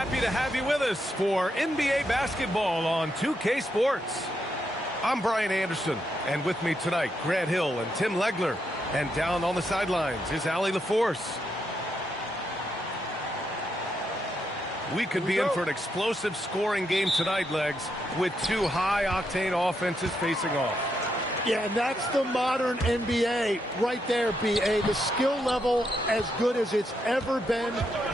Happy to have you with us for NBA basketball on 2K Sports. I'm Brian Anderson, and with me tonight, Grant Hill and Tim Legler. And down on the sidelines is Allie LaForce. We could be in for an explosive scoring game tonight, Legs, with two high-octane offenses facing off. Yeah, and that's the modern NBA right there, B.A. The skill level as good as it's ever been.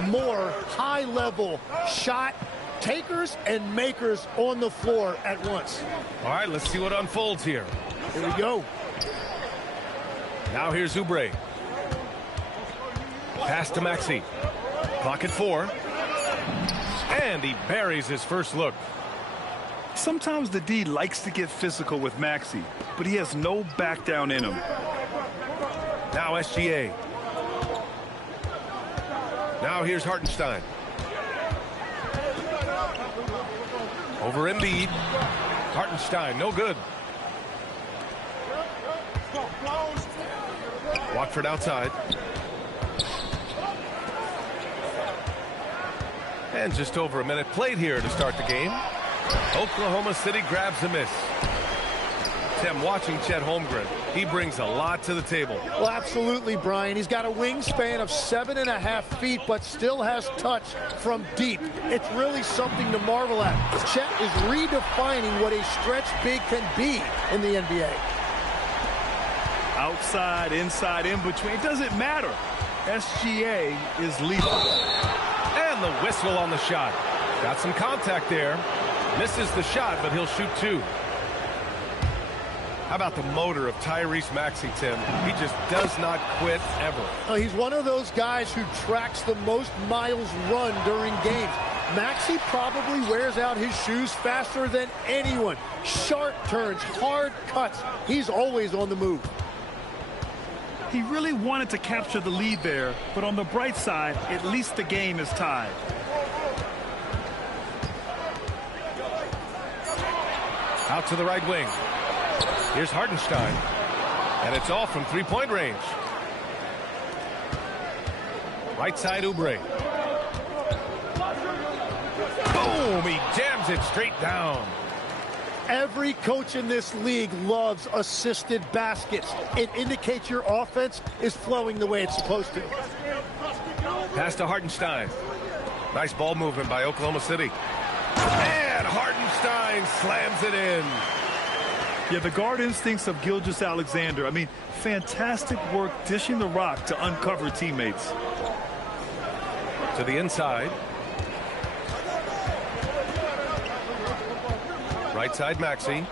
More high-level shot takers and makers on the floor at once. All right, let's see what unfolds here. Here we go. Now here's Oubre. Pass to Maxey. Clock at 4. And he buries his first look. Sometimes the D likes to get physical with Maxey, but he has no back down in him. Now SGA. Now here's Hartenstein. Over Embiid. Hartenstein, no good. Watford outside. And just over a minute played here to start the game. Oklahoma City grabs a miss. Tim, watching Chet Holmgren, he brings a lot to the table. Well, absolutely, Brian. He's got a wingspan of 7.5 feet, but still has touch from deep. It's really something to marvel at. Chet is redefining what a stretch big can be in the NBA. Outside, inside, in between, it doesn't matter. SGA is lethal. And the whistle on the shot. Got some contact there. Misses the shot, but he'll shoot two. How about the motor of Tyrese Maxey, Tim? He just does not quit ever. He's one of those guys who tracks the most miles run during games. Maxey probably wears out his shoes faster than anyone. Sharp turns, hard cuts. He's always on the move. He really wanted to capture the lead there, but on the bright side, at least the game is tied. Out to the right wing. Here's Hartenstein. And it's all from three-point range. Right side, Oubre. Boom! He jams it straight down. Every coach in this league loves assisted baskets. It indicates your offense is flowing the way it's supposed to. Pass to Hartenstein. Nice ball movement by Oklahoma City. And Hartenstein slams it in. Yeah, the guard instincts of Gilgeous-Alexander. I mean, fantastic work dishing the rock to uncover teammates. To the inside. Right side, Maxey.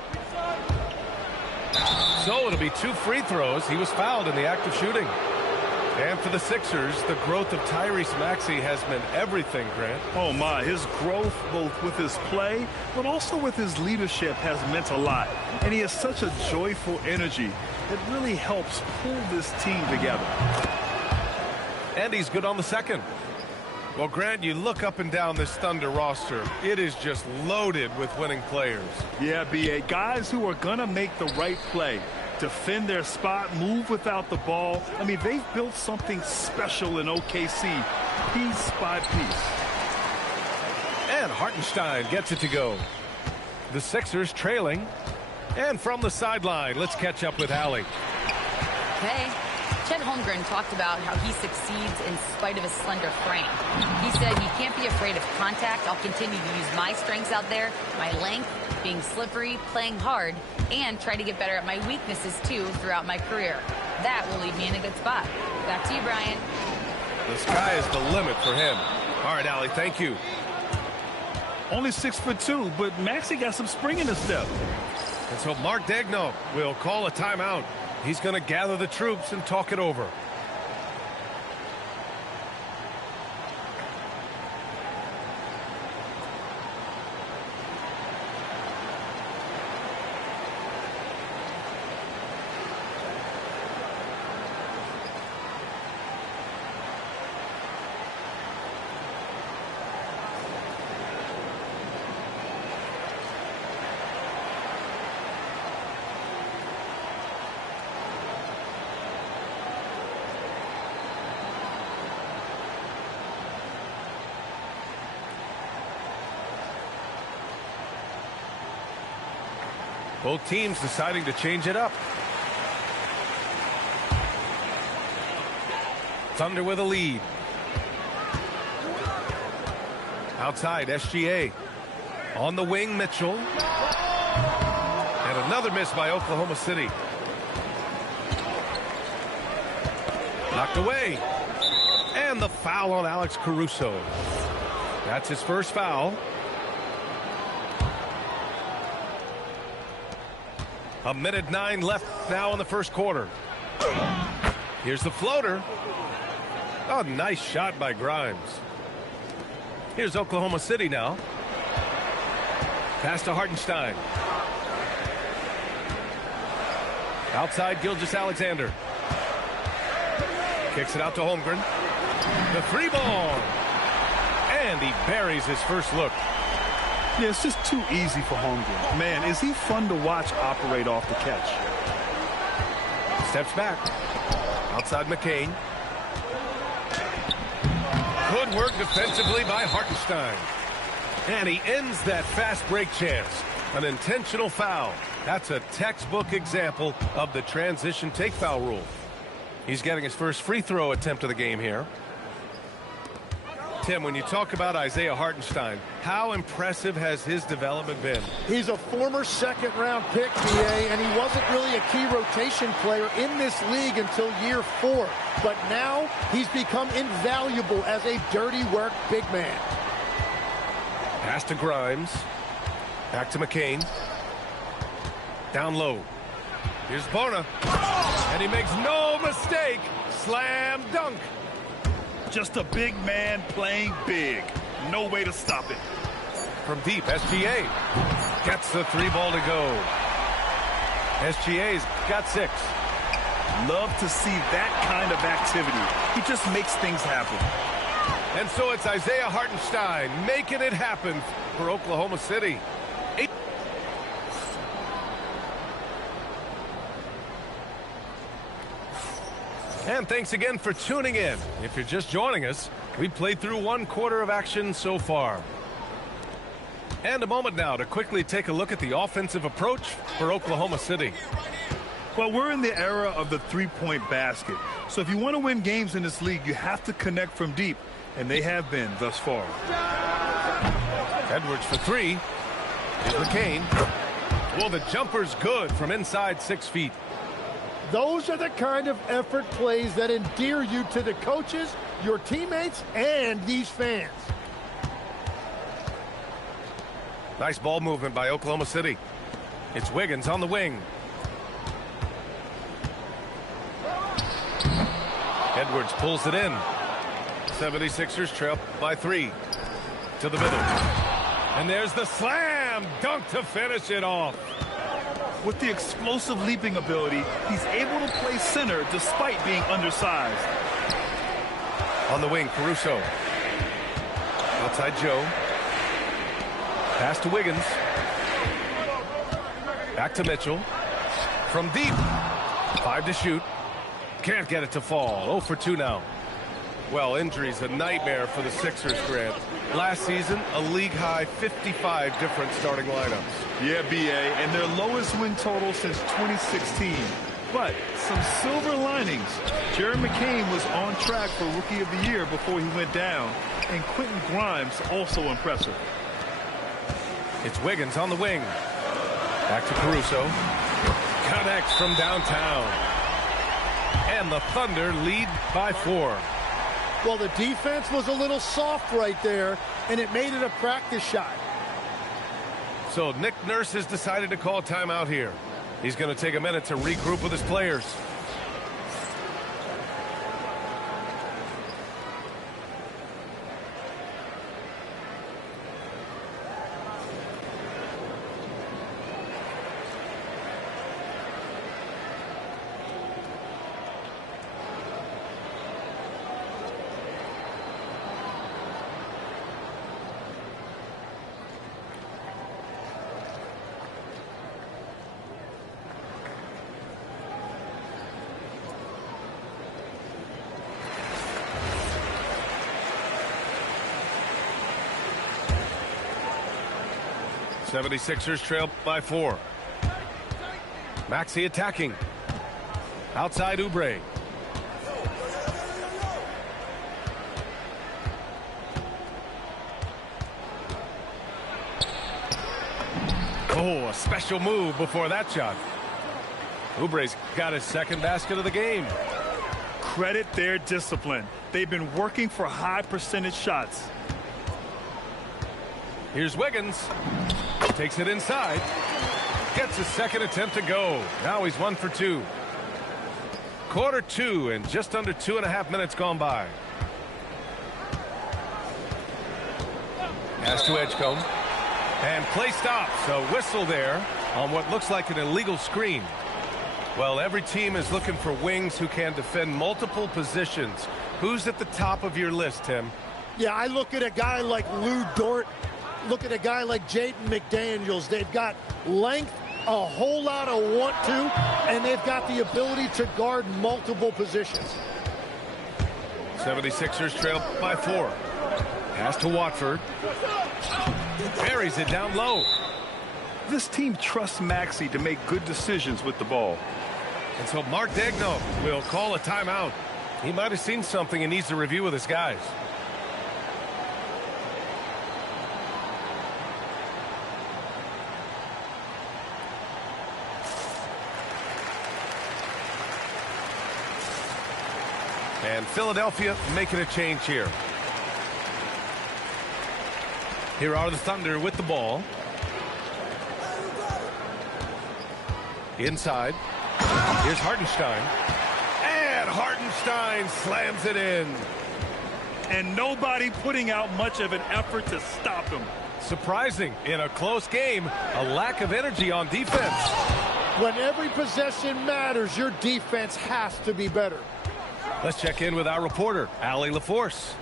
So it'll be two free throws. He was fouled in the act of shooting. And for the Sixers, the growth of Tyrese Maxey has meant everything, Grant. Oh, my. His growth, both with his play, but also with his leadership, has meant a lot. And he has such a joyful energy that really helps pull this team together. And he's good on the second. Well, Grant, you look up and down this Thunder roster. It is just loaded with winning players. Yeah, B.A. Guys who are going to make the right play. Defend their spot, move without the ball. I mean, they've built something special in OKC, piece by piece. And Hartenstein gets it to go. The Sixers trailing. And from the sideline, let's catch up with Allie. Hey, Chet Holmgren talked about how he succeeds in spite of his slender frame. He said, "You can't be afraid of contact. I'll continue to use my strengths out there, my length, being slippery, playing hard, and try to get better at my weaknesses, too, throughout my career. That will leave me in a good spot." Back to you, Brian. The sky is the limit for him. All right, Allie, thank you. Only 6'2", but Maxey got some spring in his step. And so Mark Daigneault will call a timeout. He's going to gather the troops and talk it over. Both teams deciding to change it up. Thunder with a lead. Outside, SGA. On the wing, Mitchell. And another miss by Oklahoma City. Knocked away. And the foul on Alex Caruso. That's his first foul. A minute 9 left now in the first quarter. Here's the floater. Oh, nice shot by Grimes. Here's Oklahoma City now. Pass to Hartenstein. Outside, Gilgeous-Alexander. Kicks it out to Holmgren. The three ball. And he buries his first look. Yeah, it's just too easy for Holmgren. Man, is he fun to watch operate off the catch. Steps back. Outside McCain. Good work defensively by Hartenstein. And he ends that fast break chance. An intentional foul. That's a textbook example of the transition take foul rule. He's getting his first free throw attempt of the game here. Tim, when you talk about Isaiah Hartenstein, how impressive has his development been? He's a former second-round pick, BA, and he wasn't really a key rotation player in this league until year 4. But now he's become invaluable as a dirty work big man. Pass to Grimes. Back to McCain. Down low. Here's Bona. And he makes no mistake. Slam dunk. Just a big man playing big. No way to stop it. From deep, SGA gets the three ball to go. SGA's got 6. Love to see that kind of activity. He just makes things happen. And so it's Isaiah Hartenstein making it happen for Oklahoma City. And thanks again for tuning in. If you're just joining us, we played through 1 quarter of action so far. And a moment now to quickly take a look at the offensive approach for Oklahoma City. Well, we're in the era of the three-point basket. So if you want to win games in this league, you have to connect from deep. And they have been thus far. Edwards for 3. Here's McCain. Well, the jumper's good from inside 6 feet. Those are the kind of effort plays that endear you to the coaches, your teammates, and these fans. Nice ball movement by Oklahoma City. It's Wiggins on the wing. Edwards pulls it in. 76ers trail by 3. To the middle. And there's the slam dunk to finish it off. With the explosive leaping ability, he's able to play center despite being undersized. On the wing, Caruso. Outside Joe. Pass to Wiggins. Back to Mitchell. From deep. 5 to shoot. Can't get it to fall. 0 for 2 now. Well, injuries a nightmare for the Sixers, Grant. Last season, a league-high 55 different starting lineups. Yeah, BA, and their lowest win total since 2016. But some silver linings. Jared McCain was on track for Rookie of the Year before he went down. And Quentin Grimes also impressive. It's Wiggins on the wing. Back to Caruso. Connects from downtown. And the Thunder lead by 4. Well, the defense was a little soft right there, and it made it a practice shot. So Nick Nurse has decided to call timeout here. He's going to take a minute to regroup with his players. '76ers trail by 4. Maxey attacking. Outside Oubre. Oh, a special move before that shot. Oubre's got his second basket of the game. Credit their discipline. They've been working for high percentage shots. Here's Wiggins. Takes it inside. Gets his second attempt to go. Now he's 1 for 2. Quarter 2 and just under 2.5 minutes gone by. Pass to Edgecombe. And play stops. A whistle there on what looks like an illegal screen. Well, every team is looking for wings who can defend multiple positions. Who's at the top of your list, Tim? Yeah, I look at a guy like Lou Dort. Look at a guy like Jaden McDaniels. They've got length, a whole lot of want to, and they've got the ability to guard multiple positions. 76ers trail by 4. Pass to Watford. Buries it down low. This team trusts Maxey to make good decisions with the ball. And so Mark Daigneault will call a timeout. He might have seen something and needs to review with his guys. And Philadelphia making a change here. Here are the Thunder with the ball. Inside. Here's Hartenstein. And Hartenstein slams it in. And nobody putting out much of an effort to stop him. Surprising in a close game, a lack of energy on defense. When every possession matters, your defense has to be better. Let's check in with our reporter, Allie LaForce.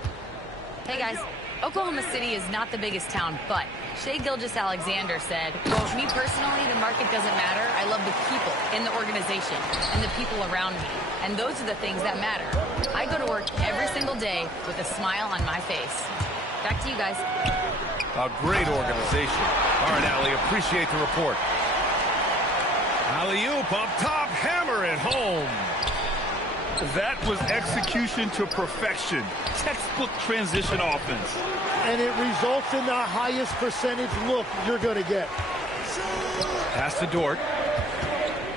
Hey, guys. Oklahoma City is not the biggest town, but Shai Gilgeous-Alexander said, quote, "Me personally, the market doesn't matter. I love the people in the organization and the people around me. And those are the things that matter. I go to work every single day with a smile on my face." Back to you guys. A great organization. All right, Allie, appreciate the report. Alley-oop up top, hammer it home. That was execution to perfection. Textbook transition offense. And it results in the highest percentage look you're going to get. Pass to Dort.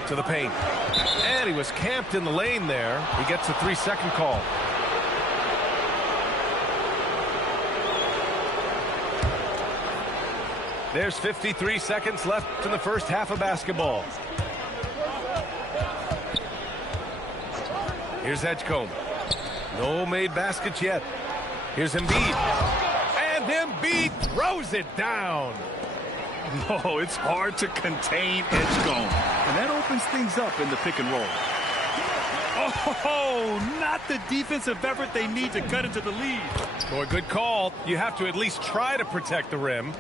To the paint. And he was camped in the lane there. He gets a 3-second call. There's 53 seconds left in the first half of basketball. Here's Edgecombe. No made baskets yet. Here's Embiid. And Embiid throws it down. No, it's hard to contain Edgecombe. And that opens things up in the pick and roll. Oh, not the defensive effort they need to cut into the lead. Boy, good call. You have to at least try to protect the rim.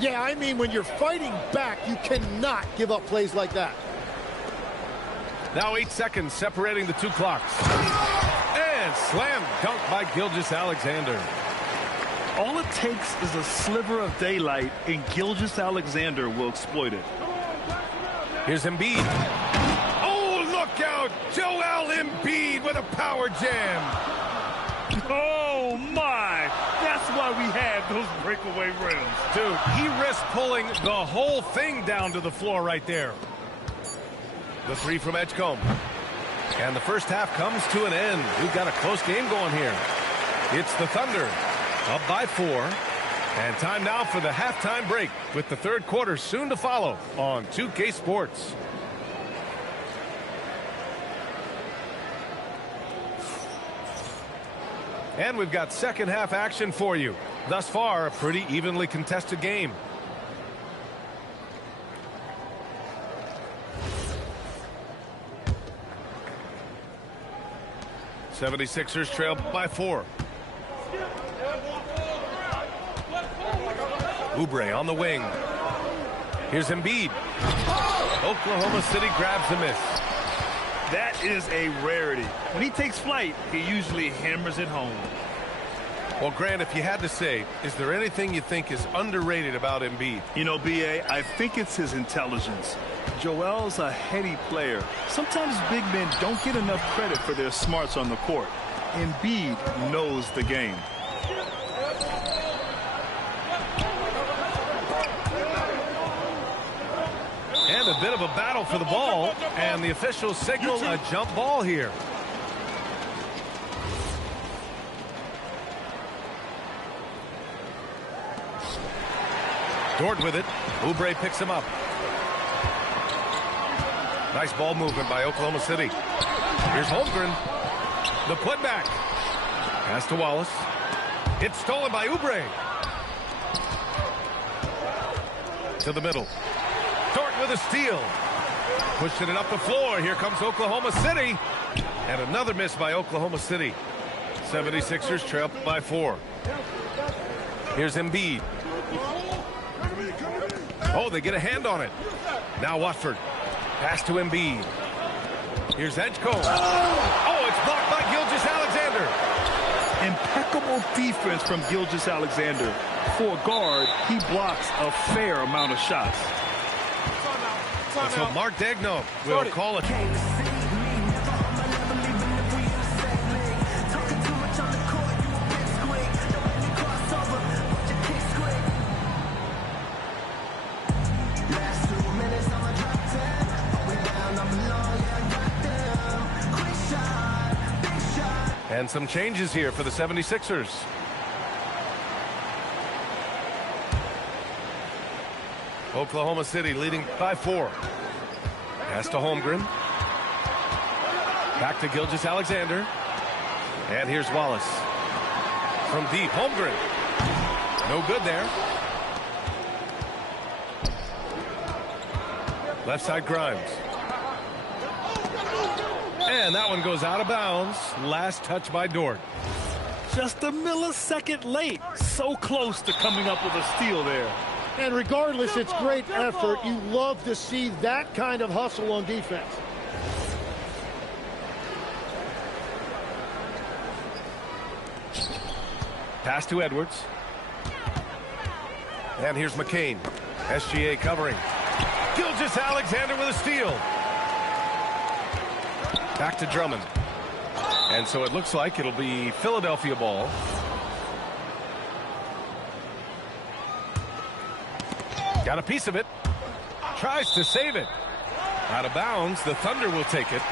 Yeah, I mean, when you're fighting back, you cannot give up plays like that. Now 8 seconds separating the two clocks. And slam dunk by Gilgeous-Alexander. All it takes is a sliver of daylight, and Gilgeous-Alexander will exploit it. Here's Embiid. Oh, look out! Joel Embiid with a power jam. Oh, my! That's why we have those breakaway rims. Dude, he risked pulling the whole thing down to the floor right there. The three from Edgecombe. And the first half comes to an end. We've got a close game going here. It's the Thunder up by 4. And time now for the halftime break with the third quarter soon to follow on 2K Sports. And we've got second half action for you. Thus far, a pretty evenly contested game. '76ers trail by 4. Oubre on the wing. Here's Embiid. Oklahoma City grabs the miss. That is a rarity. When he takes flight, he usually hammers it home. Well, Grant, if you had to say, is there anything you think is underrated about Embiid? You know, B.A., I think it's his intelligence. Joel's a heady player. Sometimes big men don't get enough credit for their smarts on the court. Embiid knows the game. And a bit of a battle for the ball, and the officials signal a jump ball here. Dort with it. Oubre picks him up. Nice ball movement by Oklahoma City. Here's Holmgren. The putback. Pass to Wallace. It's stolen by Oubre. To the middle. Dort with a steal. Pushing it up the floor. Here comes Oklahoma City. And another miss by Oklahoma City. 76ers trail by 4. Here's Embiid. Oh, they get a hand on it. Now Watford. Pass to Embiid. Here's Edgecombe. Oh, it's blocked by Gilgeous-Alexander. Impeccable defense from Gilgeous-Alexander. For a guard, he blocks a fair amount of shots. So Mark Daigneault will call it. And some changes here for the 76ers. Oklahoma City leading by 4. Pass to Holmgren. Back to Gilgeous-Alexander. And here's Wallace. From deep, Holmgren. No good there. Left side Grimes. And that one goes out of bounds. Last touch by Dort. Just a millisecond late. So close to coming up with a steal there. And regardless, it's great effort. You love to see that kind of hustle on defense. Pass to Edwards. And here's McCain. SGA covering. Gilgeous-Alexander with a steal. Back to Drummond. And so it looks like it'll be Philadelphia ball. Got a piece of it. Tries to save it. Out of bounds. The Thunder will take it.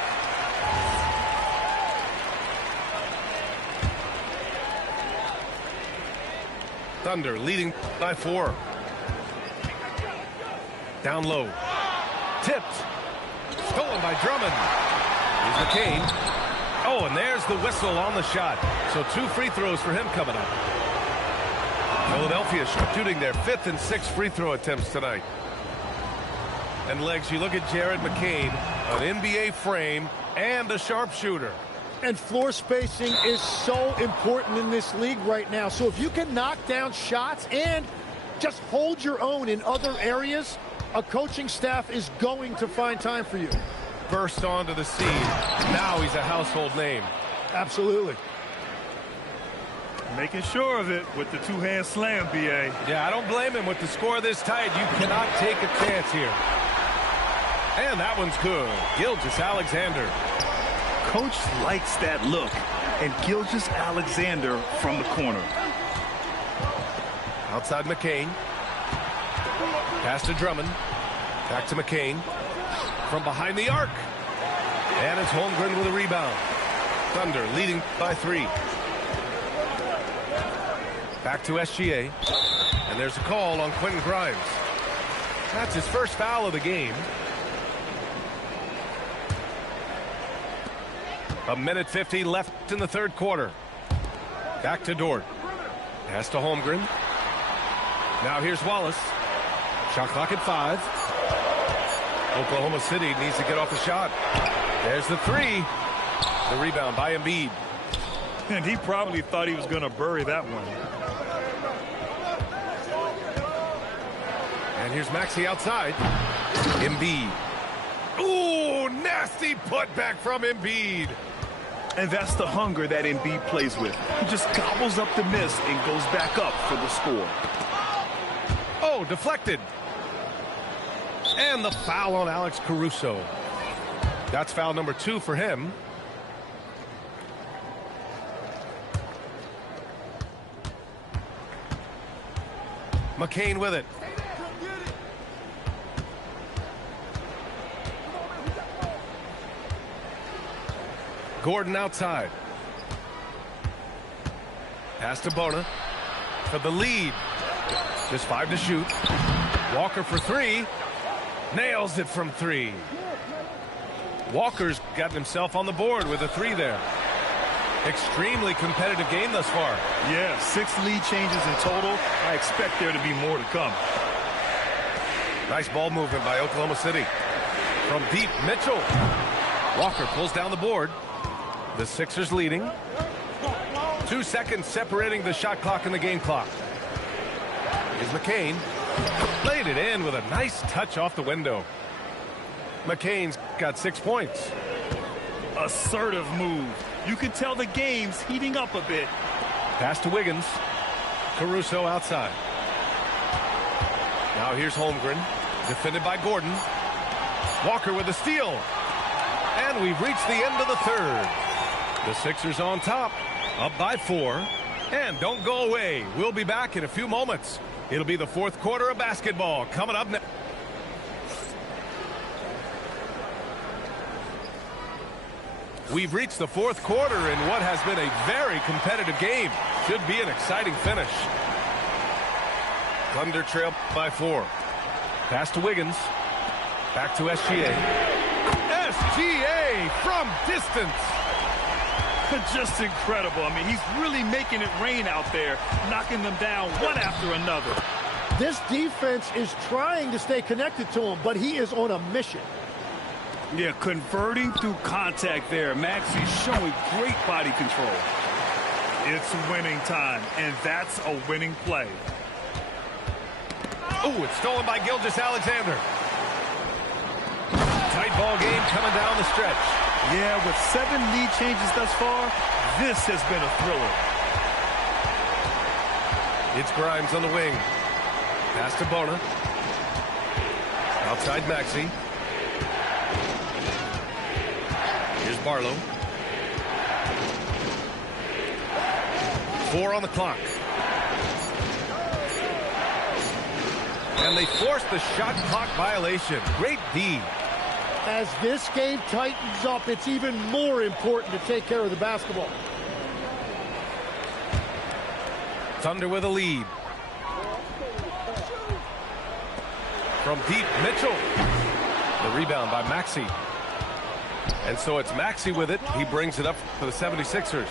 Thunder leading by 4. Down low. Tipped. Stolen by Drummond. Here's McCain. Oh, and there's the whistle on the shot. So 2 free throws for him coming up. Philadelphia shooting their 5th and 6th free throw attempts tonight. And legs, you look at Jared McCain, an NBA frame and a sharpshooter. And floor spacing is so important in this league right now. So if you can knock down shots and just hold your own in other areas, a coaching staff is going to find time for you. Burst onto the scene. Now he's a household name. Absolutely. Making sure of it with the 2-hand slam, B.A. Yeah, I don't blame him with the score this tight. You cannot take a chance here. And that one's good. Gilgeous-Alexander. Coach likes that look. And Gilgeous-Alexander from the corner. Outside McCain. Pass to Drummond. Back to McCain. From behind the arc. And it's Holmgren with a rebound. Thunder leading by 3. Back to SGA. And there's a call on Quentin Grimes. That's his first foul of the game. A minute 50 left in the 3rd quarter. Back to Dort. Pass to Holmgren. Now here's Wallace. Shot clock at 5. Oklahoma City needs to get off the shot. There's the 3. The rebound by Embiid. And he probably thought he was going to bury that one. And here's Maxey outside. Embiid. Ooh, nasty putback from Embiid. And that's the hunger that Embiid plays with. He just gobbles up the miss and goes back up for the score. Oh, deflected. And the foul on Alex Caruso. That's foul number 2 for him. McCain with it. Gordon outside. Pass to Bona for the lead. Just 5 to shoot. Walker for 3. Nails it from 3. Walker's gotten himself on the board with a 3 there. Extremely competitive game thus far. Yeah, 6 lead changes in total. I expect there to be more to come. Nice ball movement by Oklahoma City. From deep, Mitchell. Walker pulls down the board. The Sixers leading. 2 seconds separating the shot clock and the game clock. Here's McCain. Laid it in with a nice touch off the window. McCain's got 6 points. Assertive move. You can tell the game's heating up a bit. Pass to Wiggins. Caruso outside. Now here's Holmgren. Defended by Gordon. Walker with a steal. And we've reached the end of the third. The Sixers on top. Up by 4. And don't go away. We'll be back in a few moments. It'll be the fourth quarter of basketball coming up next. We've reached the fourth quarter in what has been a very competitive game. Should be an exciting finish. Thunder trail by 4. Pass to Wiggins. Back to SGA. SGA from distance. Just incredible. I mean, he's really making it rain out there, knocking them down one after another. This defense is trying to stay connected to him, but he is on a mission. Yeah, converting through contact there. Maxey's showing great body control. It's winning time, and that's a winning play. Oh, it's stolen by Gilgeous-Alexander. Tight ball game coming down the stretch. Yeah, with 7 lead changes thus far, this has been a thriller. It's Grimes on the wing. Pass to Bona. Outside Maxey. Here's Barlow. 4 on the clock. And they force the shot clock violation. Great D. As this game tightens up, it's even more important to take care of the basketball. Thunder with a lead. From deep, Mitchell. The rebound by Maxey. And so it's Maxey with it. He brings it up for the 76ers.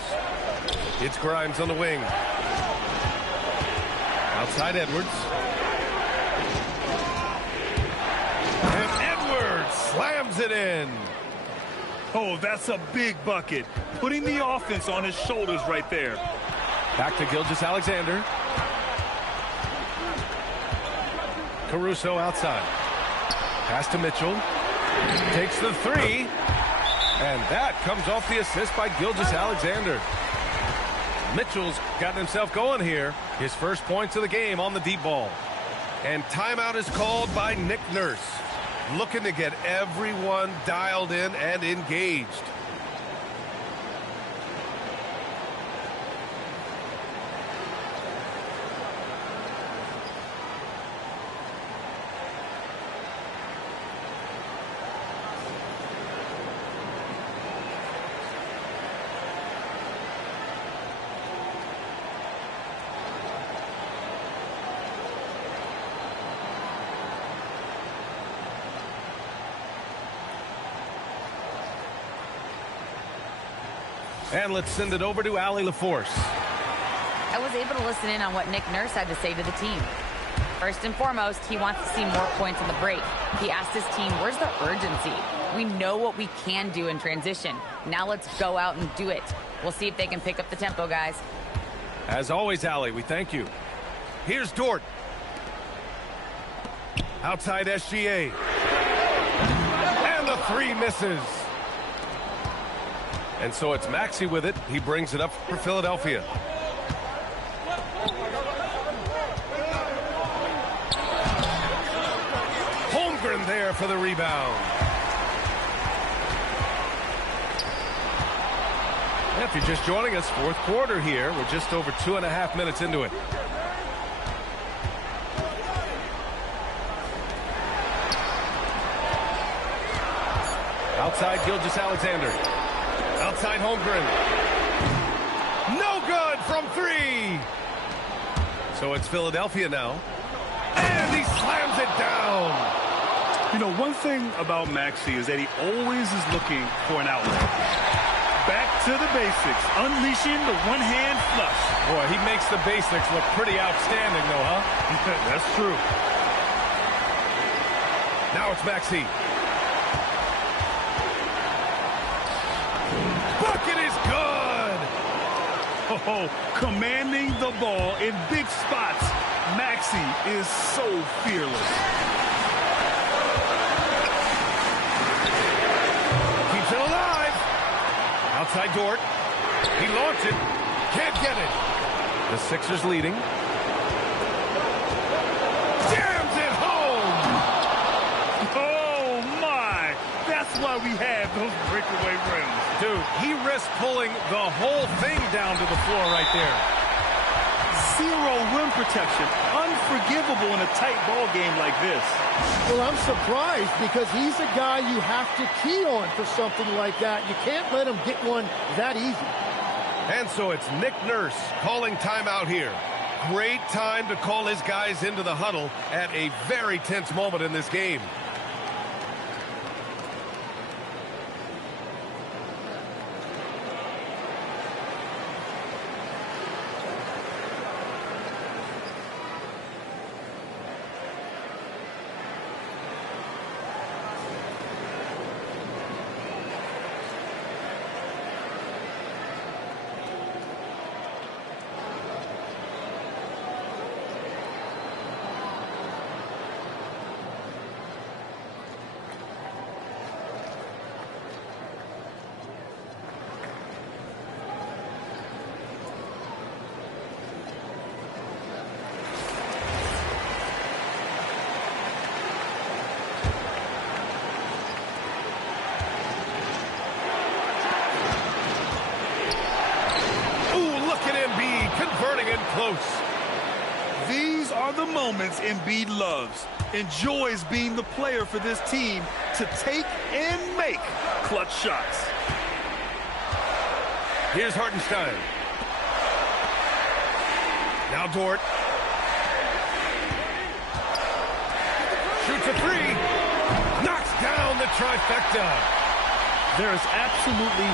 It's Grimes on the wing. Outside Edwards. And Edwards slams it in. Oh, that's a big bucket. Putting the offense on his shoulders right there. Back to Gilgeous-Alexander. Caruso outside. Pass to Mitchell. Takes the 3. And that comes off the assist by Gilgeous-Alexander. Mitchell's gotten himself going here. His first points of the game on the deep ball. And timeout is called by Nick Nurse. Looking to get everyone dialed in and engaged. And let's send it over to Allie LaForce. I was able to listen in on what Nick Nurse had to say to the team. First and foremost, he wants to see more points on the break. He asked his team, where's the urgency? We know what we can do in transition. Now let's go out and do it. We'll see if they can pick up the tempo, guys. As always, Allie, we thank you. Here's Dort. Outside SGA. And the 3 misses. And so it's Maxey with it. He brings it up for Philadelphia. Holmgren there there for the rebound. If you're just joining us, fourth quarter here. We're just over 2.5 minutes into it. Outside Gilgeous-Alexander. Outside Holmgren. No good from three. So it's Philadelphia now. And he slams it down. You know, one thing about Maxey is that he always is looking for an outlet. Back to the basics, unleashing the one-hand flush. Boy, he makes the basics look pretty outstanding, though, huh? That's true. Now it's Maxey. Bucket is good! Oh, commanding the ball in big spots. Maxey is so fearless. Keeps it alive. Outside Dort. He launched it. Can't get it. The Sixers leading. Jams it home! Oh, my! That's why we have those breakaway rims. Dude, he risked pulling the whole thing down to the floor right there. Zero rim protection. Unforgivable in a tight ball game like this. Well, I'm surprised because he's a guy you have to key on for something like that. You can't let him get one that easy. And so it's Nick Nurse calling timeout here. Great time to call his guys into the huddle at a very tense moment in this game. Close. These are the moments Embiid loves. Enjoys being the player for this team to take and make clutch shots. Here's Hartenstein. Now Dort. Shoots a three. Knocks down the trifecta. There is absolutely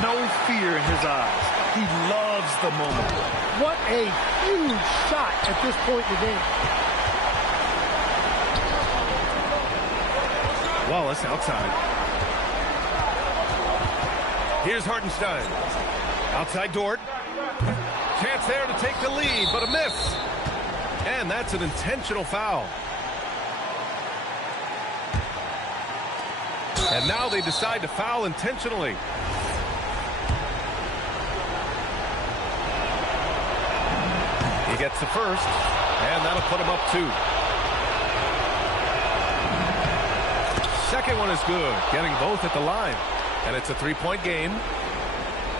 no fear in his eyes. He loves the moment. What a huge shot at this point in the game. Wallace outside. Here's Hartenstein. Outside Dort. Chance there to take the lead, but a miss. And that's an intentional foul. And now they decide to foul intentionally. He gets the first, and that'll put him up 2. Second one is good, getting both at the line. And it's a 3-point game.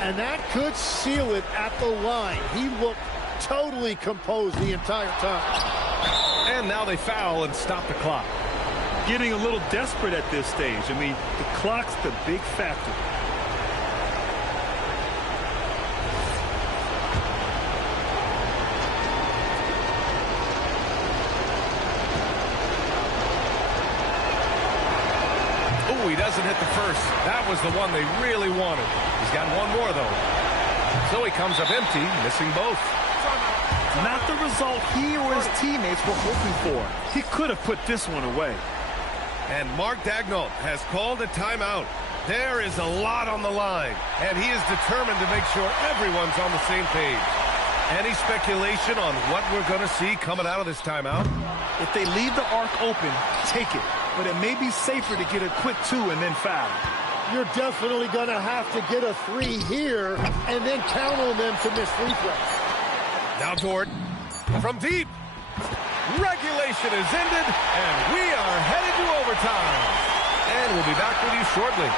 And that could seal it at the line. He looked totally composed the entire time. And now they foul and stop the clock. Getting a little desperate at this stage. I mean, the clock's the big factor. Oh, he doesn't hit the first. That was the one they really wanted. He's got one more, though. So he comes up empty, missing both. Not the result he or his teammates were hoping for. He could have put this one away. And Mark Daigneault has called a timeout. There is a lot on the line, and he is determined to make sure everyone's on the same page. Any speculation on what we're going to see coming out of this timeout? If they leave the arc open, take it. But it may be safer to get a quick 2 and then foul. You're definitely going to have to get a 3 here and then count on them to miss free throws. Now Dort from deep. Regulation is ended, and we are headed to overtime. And we'll be back with you shortly.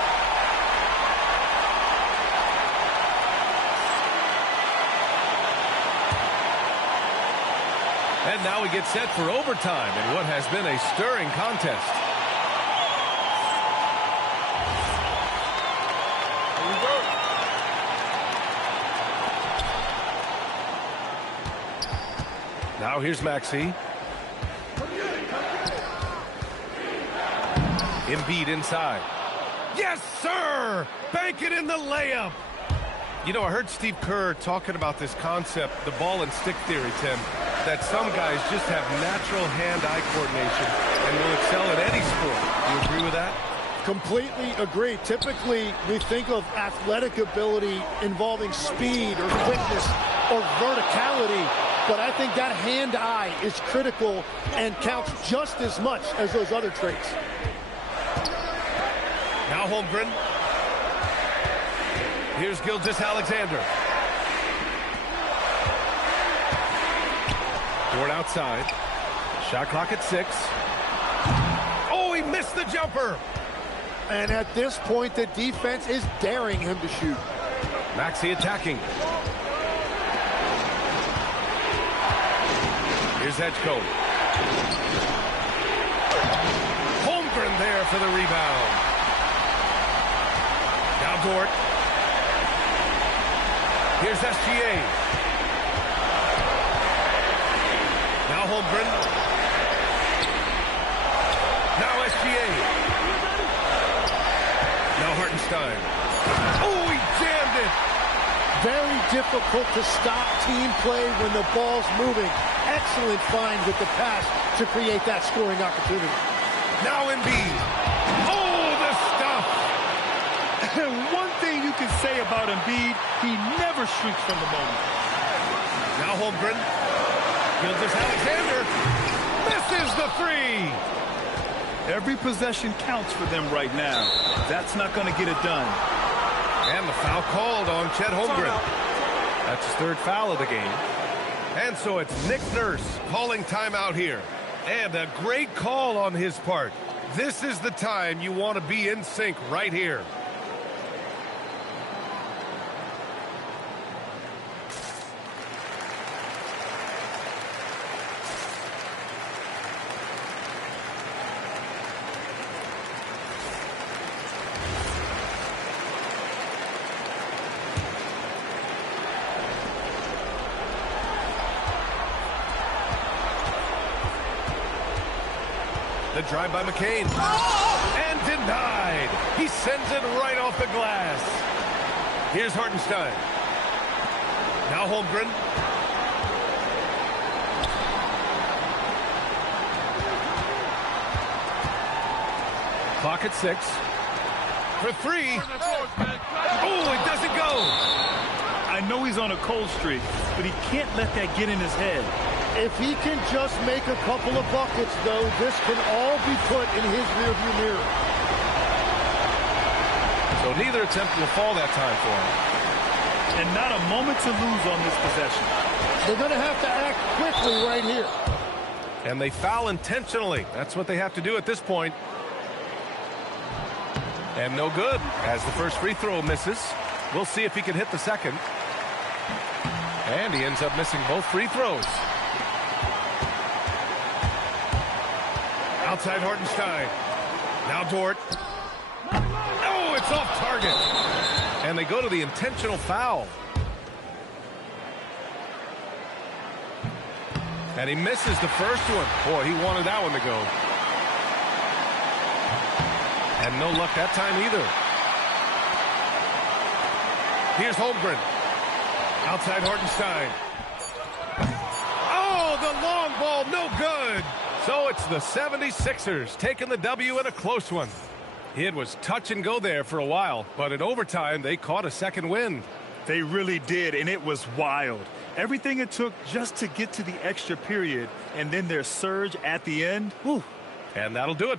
And now we get set for overtime in what has been a stirring contest. Now here's Maxey. Embiid inside. Yes, sir! Bank it in the layup. You know, I heard Steve Kerr talking about this concept, the ball and stick theory, Tim, that some guys just have natural hand-eye coordination and will excel in any sport. You agree with that? Completely agree. Typically, we think of athletic ability involving speed or quickness or verticality, but I think that hand-eye is critical and counts just as much as those other traits. Now Holmgren. Here's Gilgeous-Alexander. Dort outside. Shot clock at 6. Oh, he missed the jumper. And at this point, the defense is daring him to shoot. Maxey attacking. Here's Edgecombe. Holmgren there for the rebound. Now Dort. Here's SGA. Now Holmgren. Now SGA. Now Hartenstein. Oh, he jammed it. Very difficult to stop team play when the ball's moving. Excellent find with the pass to create that scoring opportunity. Now Embiid. Oh, the stuff. One thing you can say about Embiid, he never shrinks from the moment. Now Holmgren. Gilgeous-Alexander misses the three. Every possession counts for them right now. That's not going to get it done. And the foul called on Chet Holmgren. That's his third foul of the game. And so it's Nick Nurse calling timeout here. And a great call on his part. This is the time you want to be in sync right here. The drive by McCain. And denied. He sends it right off the glass. Here's Hartenstein. Now Holmgren. Clock at 6. For 3. Oh, it doesn't go. I know he's on a cold streak, but he can't let that get in his head. If he can just make a couple of buckets, though, this can all be put in his rearview mirror. So neither attempt will fall that time for him. And not a moment to lose on this possession. They're going to have to act quickly right here. And they foul intentionally. That's what they have to do at this point. And no good, as the first free throw misses. We'll see if he can hit the second. And he ends up missing both free throws. Outside Hartenstein. Now Dort. Oh, it's off target. And they go to the intentional foul. And he misses the first one. Boy, he wanted that one to go. And no luck that time either. Here's Holmgren. Outside Hartenstein. Oh, the long ball, no good. So it's the 76ers taking the W in a close one. It was touch and go there for a while, but in overtime, they caught a second win. They really did, and it was wild. Everything it took just to get to the extra period, and then their surge at the end. Whew. And that'll do it.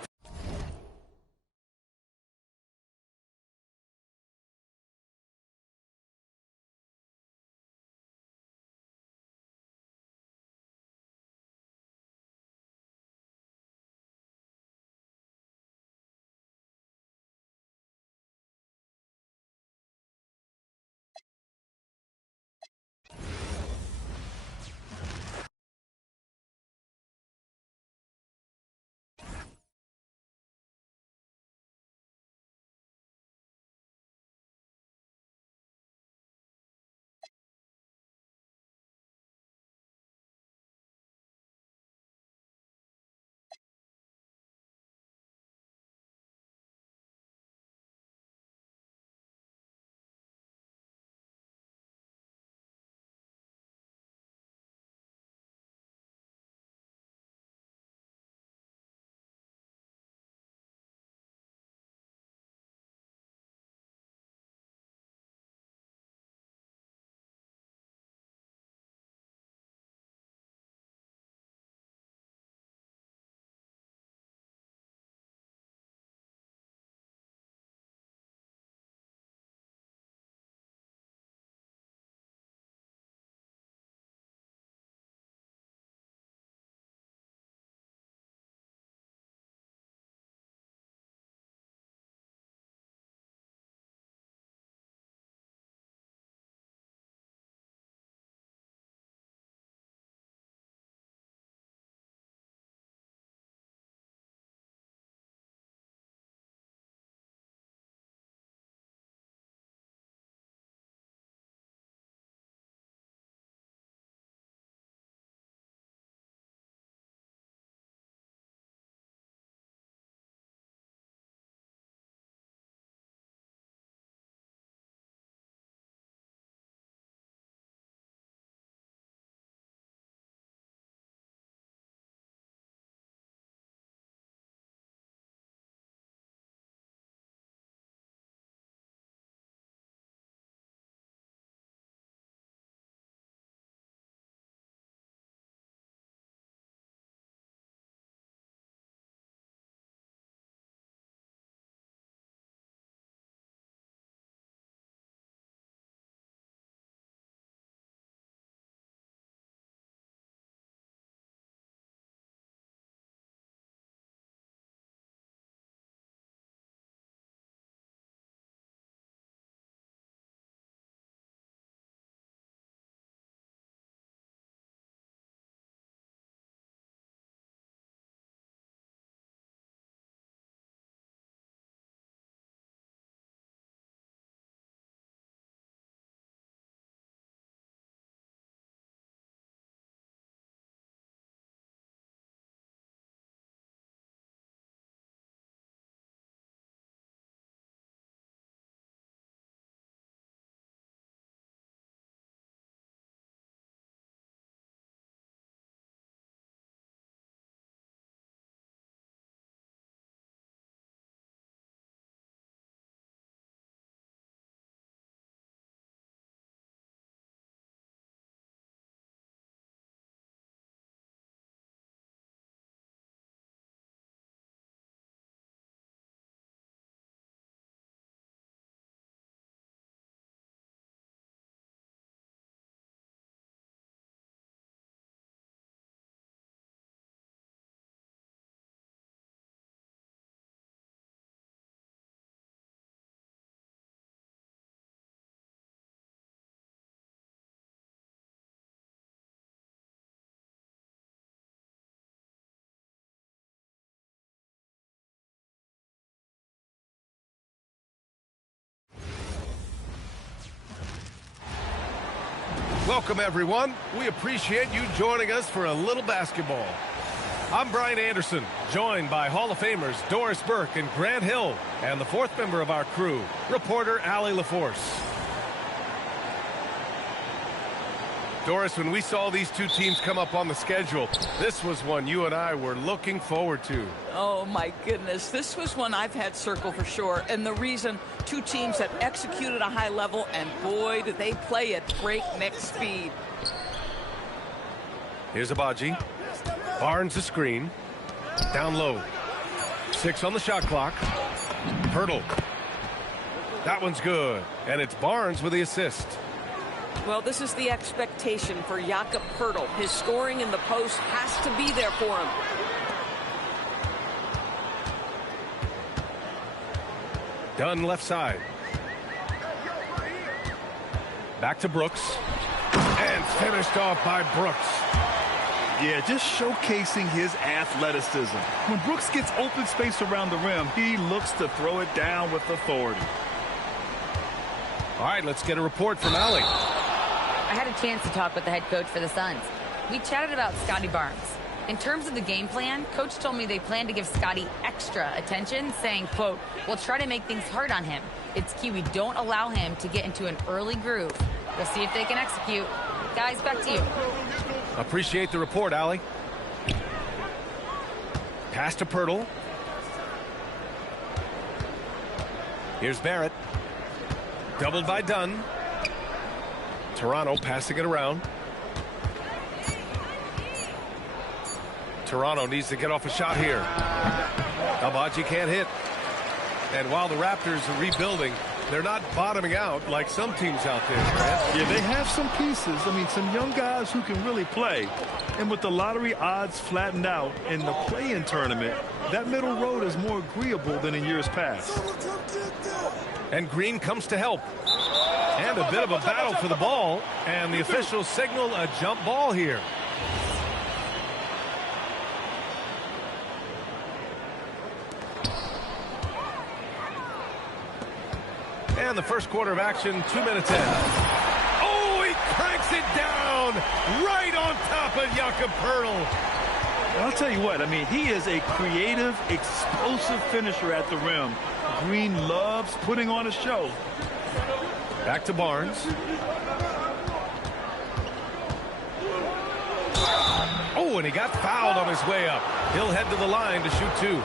Welcome, everyone. We appreciate you joining us for a little basketball. I'm Brian Anderson, joined by Hall of Famers Doris Burke and Grant Hill, and the fourth member of our crew, reporter Allie LaForce. Doris, when we saw these two teams come up on the schedule, this was one you and I were looking forward to. Oh, my goodness. This was one I've had circled for sure. And the reason, two teams that executed a high level, and boy, did they play at breakneck speed. Here's Abaji. Barnes the screen. Down low. 6 on the shot clock. Hurdle. That one's good. And it's Barnes with the assist. Well, this is the expectation for Jakob Poeltl. His scoring in the post has to be there for him. Dunn left side. Back to Brooks. And finished off by Brooks. Yeah, just showcasing his athleticism. When Brooks gets open space around the rim, he looks to throw it down with authority. All right, let's get a report from Allie. I had a chance to talk with the head coach for the Suns. We chatted about Scotty Barnes. In terms of the game plan, coach told me they plan to give Scotty extra attention, saying, quote, we'll try to make things hard on him. It's key we don't allow him to get into an early groove. We'll see if they can execute. Guys, back to you. Appreciate the report, Allie. Pass to Poeltl. Here's Barrett. Doubled by Dunn. Toronto passing it around. Toronto needs to get off a shot here. Abaji can't hit. And while the Raptors are rebuilding, they're not bottoming out like some teams out there, Grant. Yeah, they have some pieces. I mean, some young guys who can really play. And with the lottery odds flattened out in the play-in tournament, that middle road is more agreeable than in years past. And Green comes to help. And a bit of a battle for the ball. And the officials signal a jump ball here. And the first quarter of action, 2 minutes in. Oh, he cranks it down right on top of Jakob Poeltl. I'll tell you what, I mean, he is a creative, explosive finisher at the rim. Green loves putting on a show. Back to Barnes. Oh, and he got fouled on his way up. He'll head to the line to shoot 2.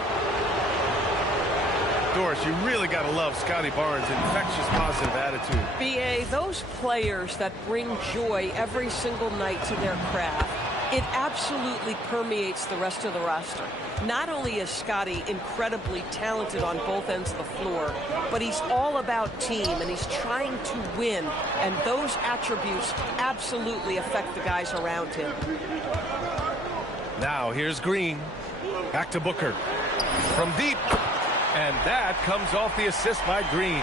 Doris, you really got to love Scotty Barnes' infectious positive attitude. B.A., those players that bring joy every single night to their craft, it absolutely permeates the rest of the roster. Not only is Scotty incredibly talented on both ends of the floor, but he's all about team, and he's trying to win, and those attributes absolutely affect the guys around him. Now here's Green. Back to Booker. From deep. And that comes off the assist by Green.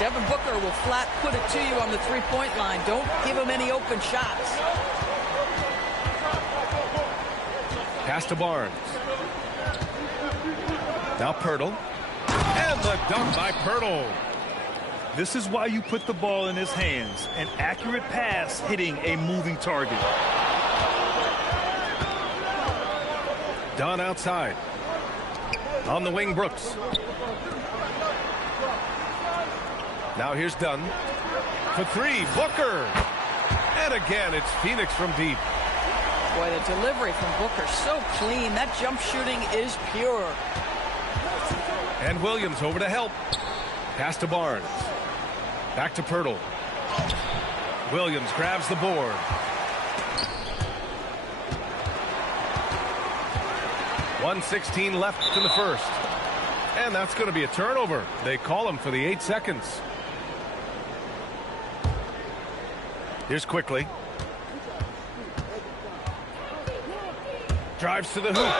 Devin Booker will flat put it to you on the three-point line. Don't give him any open shots. Pass to Barnes. Now Poeltl. And the dunk by Poeltl. This is why you put the ball in his hands. An accurate pass hitting a moving target. Dunn outside. On the wing, Brooks. Now here's Dunn. For 3, Booker. And again, it's Phoenix from deep. Boy, the delivery from Booker, so clean. That jump shooting is pure. And Williams over to help. Pass to Barnes. Back to Poeltl. Williams grabs the board. .116 left in the first. And that's going to be a turnover. They call him for the 8 seconds. Here's Quickly. Drives to the hoop.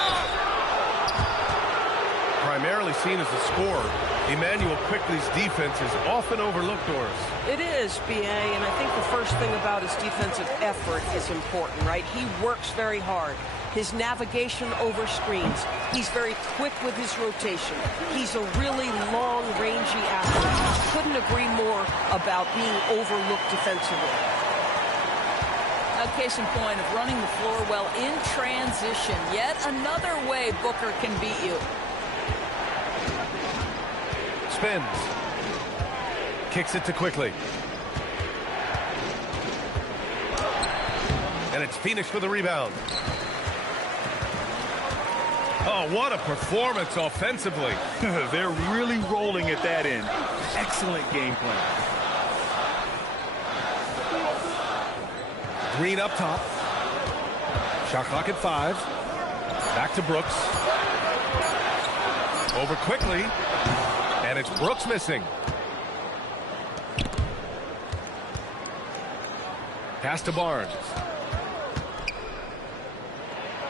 Primarily seen as a scorer, Emmanuel Quickly's defense is often overlooked, Doris. It is, B.A., and I think the first thing about his defensive effort is important, right? He works very hard. His navigation over screens. He's very quick with his rotation. He's a really long, rangy athlete. Couldn't agree more about being overlooked defensively. case in point of running the floor well in transition. Yet another way Booker can beat you. Spins. Kicks it to Quickly. And it's Phoenix for the rebound. Oh, what a performance offensively. They're really rolling at that end. Excellent game plan. Green up top. Shot clock at 5. Back to Brooks. Over Quickly. And it's Brooks missing. Pass to Barnes.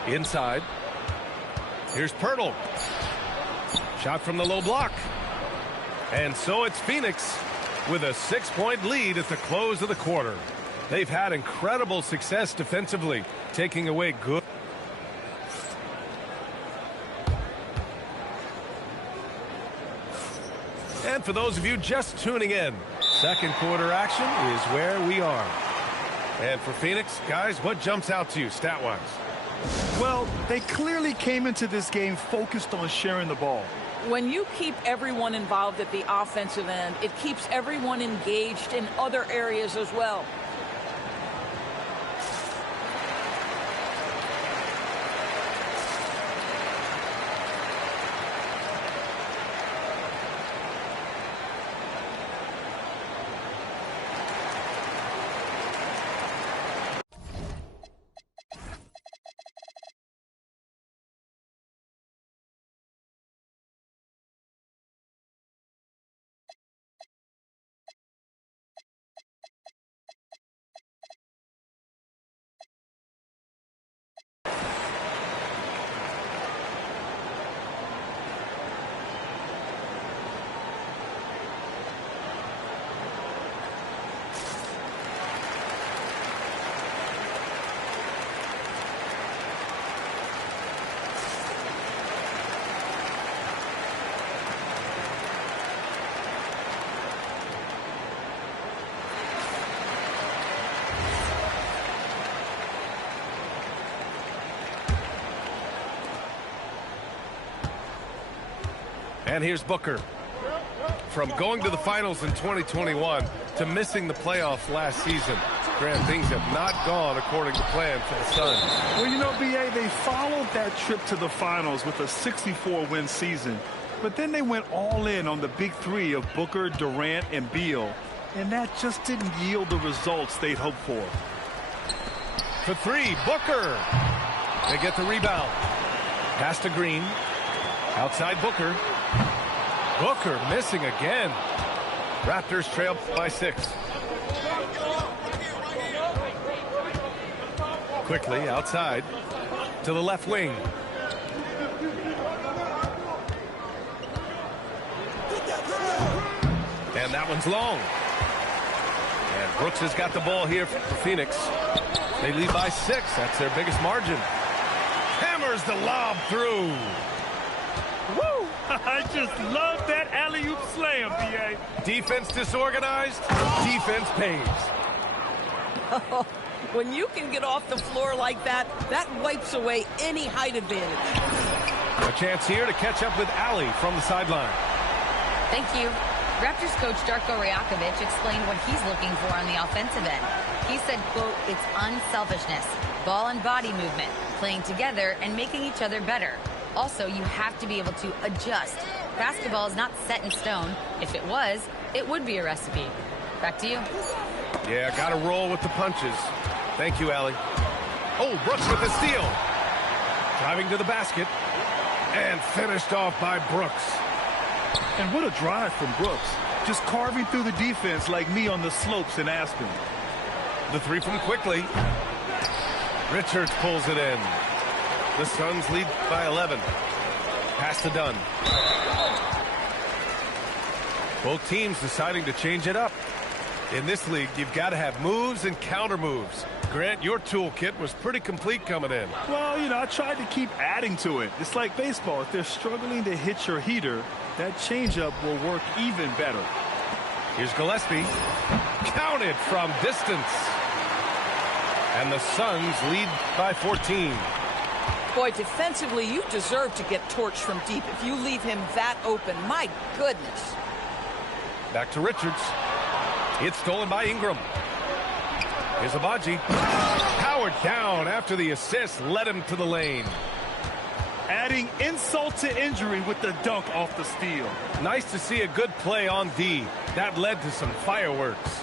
Inside. Here's Pirtle. Shot from the low block. And so it's Phoenix with a 6-point lead at the close of the quarter. They've had incredible success defensively, taking away good. And for those of you just tuning in, second quarter action is where we are. And for Phoenix, guys, what jumps out to you stat-wise? Well, they clearly came into this game focused on sharing the ball. When you keep everyone involved at the offensive end, it keeps everyone engaged in other areas as well. And here's Booker. From going to the finals in 2021 to missing the playoffs last season, Grant, things have not gone according to plan for the Suns. Well, you know, B.A., they followed that trip to the finals with a 64-win season. But then they went all in on the big three of Booker, Durant, and Beal. And that just didn't yield the results they'd hoped for. For three, Booker. They get the rebound. Pass to Green. Outside Booker. Booker missing again. Raptors trail by 6. Quickly outside to the left wing. And that one's long. And Brooks has got the ball here for Phoenix. They lead by 6. That's their biggest margin. Hammers the lob through. Woo! I just love that alley-oop slam, B.A. Defense disorganized, defense pays. When you can get off the floor like that, that wipes away any height advantage. A chance here to catch up with Allie from the sideline. Thank you. Raptors coach Darko Rajakovic explained what he's looking for on the offensive end. He said, quote, it's unselfishness, ball and body movement, playing together and making each other better. Also, you have to be able to adjust. Basketball is not set in stone. If it was, it would be a recipe. Back to you. Yeah, got to roll with the punches. Thank you, Allie. Oh, Brooks with the steal. Driving to the basket. And finished off by Brooks. And what a drive from Brooks. Just carving through the defense like me on the slopes in Aspen. The three from Quickly. Richards pulls it in. The Suns lead by 11. Pass to Dunn. Both teams deciding to change it up. In this league, you've got to have moves and counter moves. Grant, your toolkit was pretty complete coming in. Well, you know, I tried to keep adding to it. It's like baseball. If they're struggling to hit your heater, that changeup will work even better. Here's Gillespie. Counted from distance. And the Suns lead by 14. Boy, defensively, you deserve to get torched from deep if you leave him that open. My goodness. Back to Richards. It's stolen by Ingram. Here's Abaji. Powered down after the assist led him to the lane. Adding insult to injury with the dunk off the steal. Nice to see a good play on D. That led to some fireworks.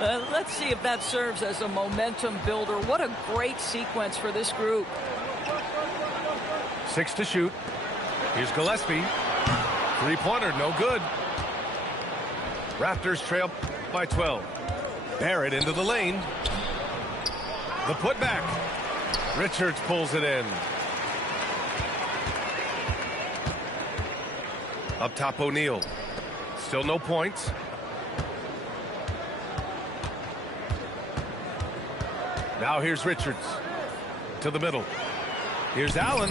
Let's see if that serves as a momentum builder. What a great sequence for this group. 6 to shoot. Here's Gillespie. Three-pointer, no good. Raptors trail by 12. Barrett into the lane. The putback. Richards pulls it in. Up top, O'Neal. Still no points. Now here's Richards. To the middle. Here's Allen.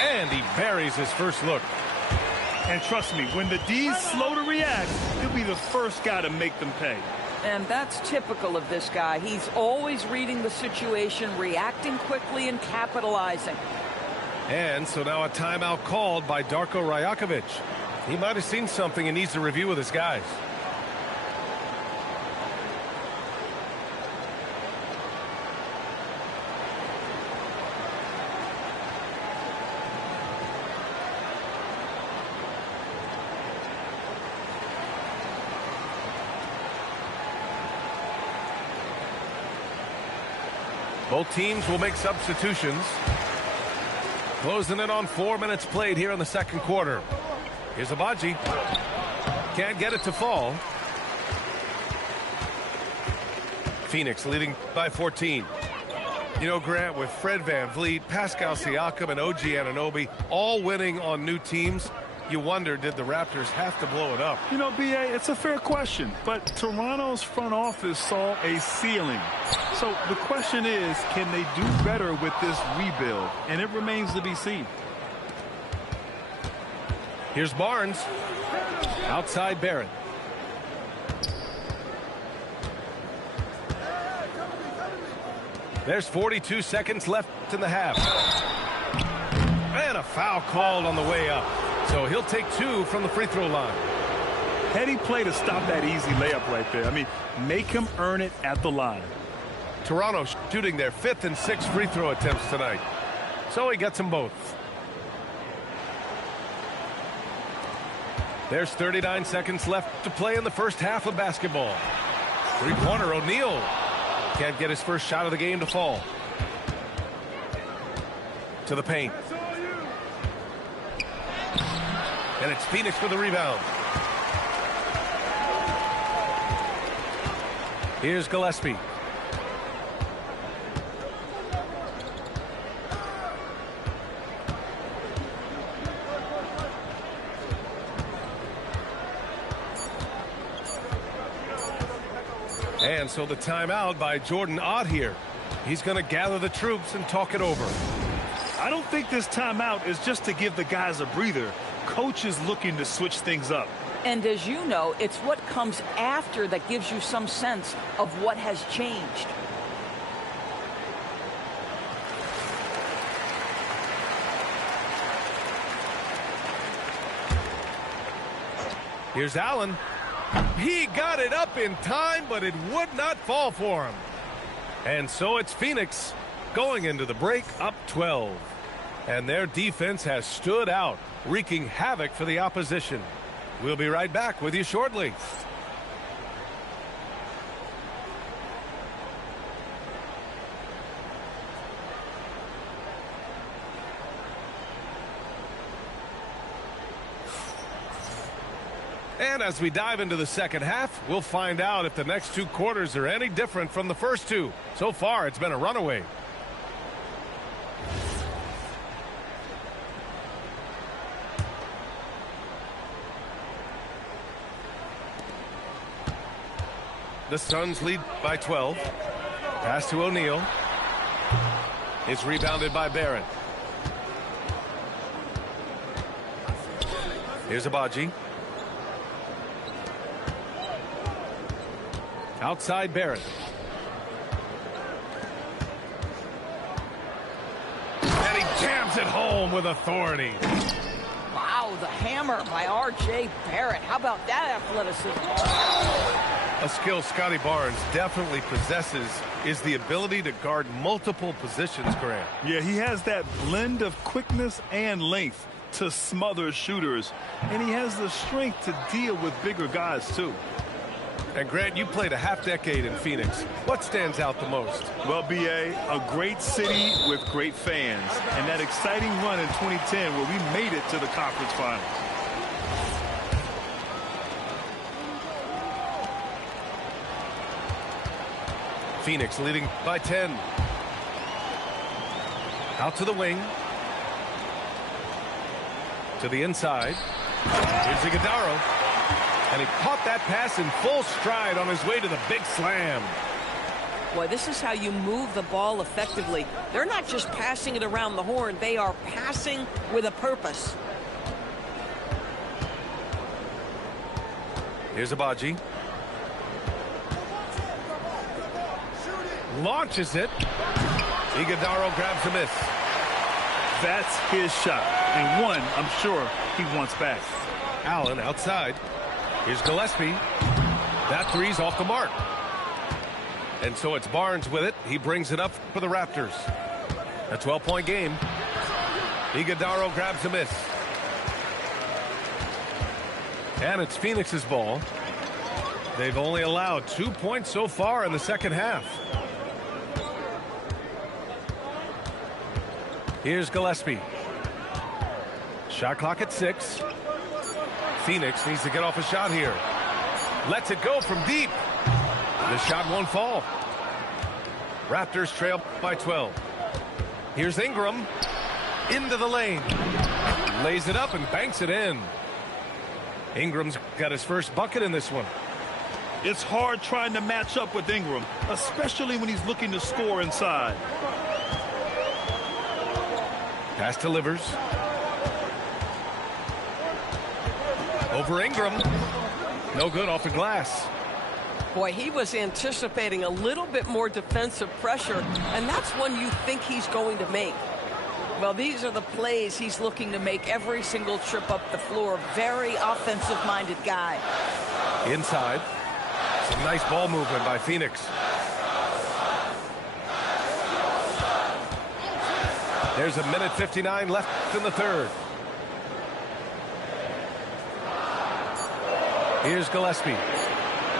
And he buries his first look. And trust me, when the D's slow to react, he'll be the first guy to make them pay. And that's typical of this guy. He's always reading the situation, reacting quickly, and capitalizing. And so now a timeout called by Darko Rajakovic. He might have seen something and needs to review with his guys. Both teams will make substitutions. Closing in on 4 minutes played here in the second quarter. Here's Abaji. Can't get it to fall. Phoenix leading by 14. You know, Grant, with Fred VanVleet, Pascal Siakam, and OG Anunoby all winning on new teams, you wonder, did the Raptors have to blow it up? You know, B.A., it's a fair question, but Toronto's front office saw a ceiling. So the question is, can they do better with this rebuild? And it remains to be seen. Here's Barnes. Outside Barrett. There's 42 seconds left in the half. And a foul called on the way up. So he'll take 2 from the free throw line. Heady play to stop that easy layup right there. I mean, make him earn it at the line. Toronto shooting their 5th and 6th free throw attempts tonight. So he gets them both. There's 39 seconds left to play in the first half of basketball. Three-pointer, O'Neal. Can't get his first shot of the game to fall. To the paint. And it's Phoenix for the rebound. Here's Gillespie. And so the timeout by Jordan Ott here. He's going to gather the troops and talk it over. I don't think this timeout is just to give the guys a breather. Coach is looking to switch things up. And as you know, it's what comes after that gives you some sense of what has changed. Here's Allen. He got it up in time, but it would not fall for him. And so it's Phoenix going into the break up 12. And their defense has stood out, wreaking havoc for the opposition. We'll be right back with you shortly. And as we dive into the second half, we'll find out if the next 2 quarters are any different from the first 2. So far, it's been a runaway. The Suns lead by 12. Pass to O'Neal. It's rebounded by Barrett. Here's Abaji. Outside Barrett. Drives it home with authority. Wow, the hammer by R.J. Barrett. How about that athleticism? A skill Scotty Barnes definitely possesses is the ability to guard multiple positions, Grant. Yeah, he has that blend of quickness and length to smother shooters, and he has the strength to deal with bigger guys, too. And Grant, you played a half-decade in Phoenix. What stands out the most? Well, B.A., a great city with great fans, and that exciting run in 2010 where we made it to the conference finals. Phoenix leading by 10. Out to the wing. To the inside. Here's Iguodala. And he caught that pass in full stride on his way to the big slam. Boy, this is how you move the ball effectively. They're not just passing it around the horn. They are passing with a purpose. Here's Abaji. Launches it. Iguodala grabs a miss. That's his shot, and one I'm sure he wants back. Allen outside. Here's Gillespie. That three's off the mark. And so it's Barnes with it. He brings it up for the Raptors. A 12-point game. Iguodala grabs a miss. And it's Phoenix's ball. They've only allowed 2 points so far in the second half. Here's Gillespie. Shot clock at 6. Phoenix needs to get off a shot here. Lets it go from deep. The shot won't fall. Raptors trail by 12. Here's Ingram. Into the lane. Lays it up and banks it in. Ingram's got his first bucket in this one. It's hard trying to match up with Ingram, especially when he's looking to score inside. Pass to Livers. Over Ingram. No good off the glass. Boy, he was anticipating a little bit more defensive pressure, and that's one you think he's going to make. Well, these are the plays he's looking to make every single trip up the floor. Very offensive-minded guy. Inside. Some nice ball movement by Phoenix. There's a minute 59 left in the third. Here's Gillespie.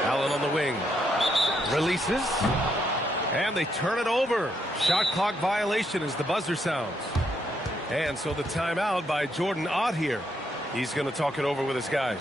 Allen on the wing. Releases. And they turn it over. Shot clock violation as the buzzer sounds. And so the timeout by Jordan Ott here. He's going to talk it over with his guys.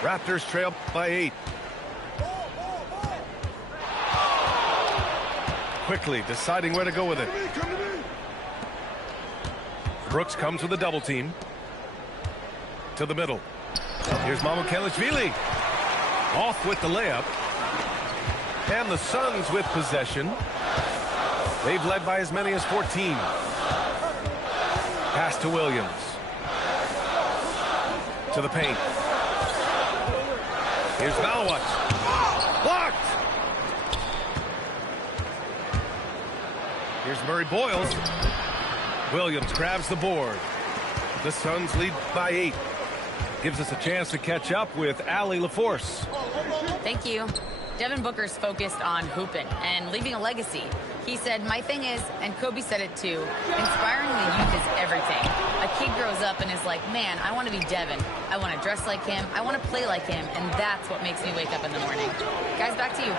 Raptors trail by 8. Quickly deciding where to go with it. Brooks comes with a double team. To the middle. Here's Mamukelashvili. Off with the layup. And the Suns with possession. They've led by as many as 14. Pass to Williams. To the paint. Here's Malawat. Blocked. Here's Murray Boyles. Williams grabs the board. The Suns lead by 8. Gives us a chance to catch up with Allie LaForce. Thank you. Devin Booker's focused on hooping and leaving a legacy. He said, my thing is, and Kobe said it too, inspiring the youth is everything. A kid grows up up and is like, man, I want to be Devin. I want to dress like him. I want to play like him. And that's what makes me wake up in the morning. Guys, back to you.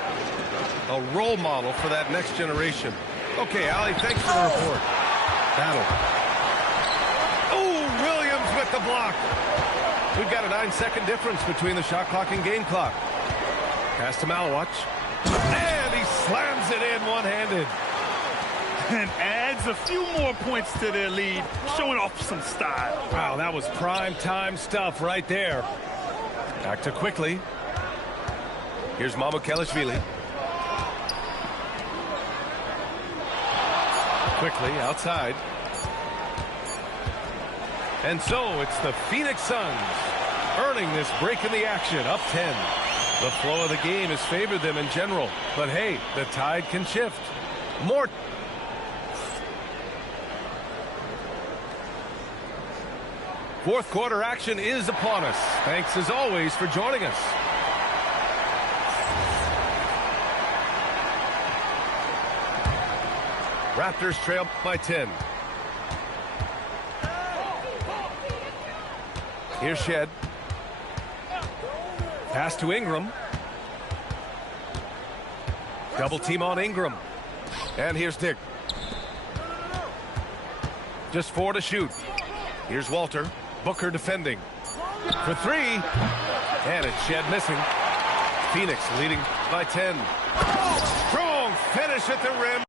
A role model for that next generation. Okay, Allie, thanks for the report. Battle. Oh, Williams with the block. We've got a 9-second difference between the shot clock and game clock. Pass to Malawatch. And he slams it in one-handed. And adds a few more points to their lead, showing off some style. Wow, that was prime time stuff right there. Back to Quickly. Here's Mamukelashvili. Quickly outside. And so it's the Phoenix Suns earning this break in the action, up 10. The flow of the game has favored them in general. But hey, the tide can shift. More. Fourth quarter action is upon us. Thanks as always for joining us. Raptors trail by 10. Here's Shed. Pass to Ingram. Double team on Ingram. And here's Dick. Just 4 to shoot. Here's Walter. Booker defending. For 3. And it's Shed missing. Phoenix leading by 10. Strong finish at the rim.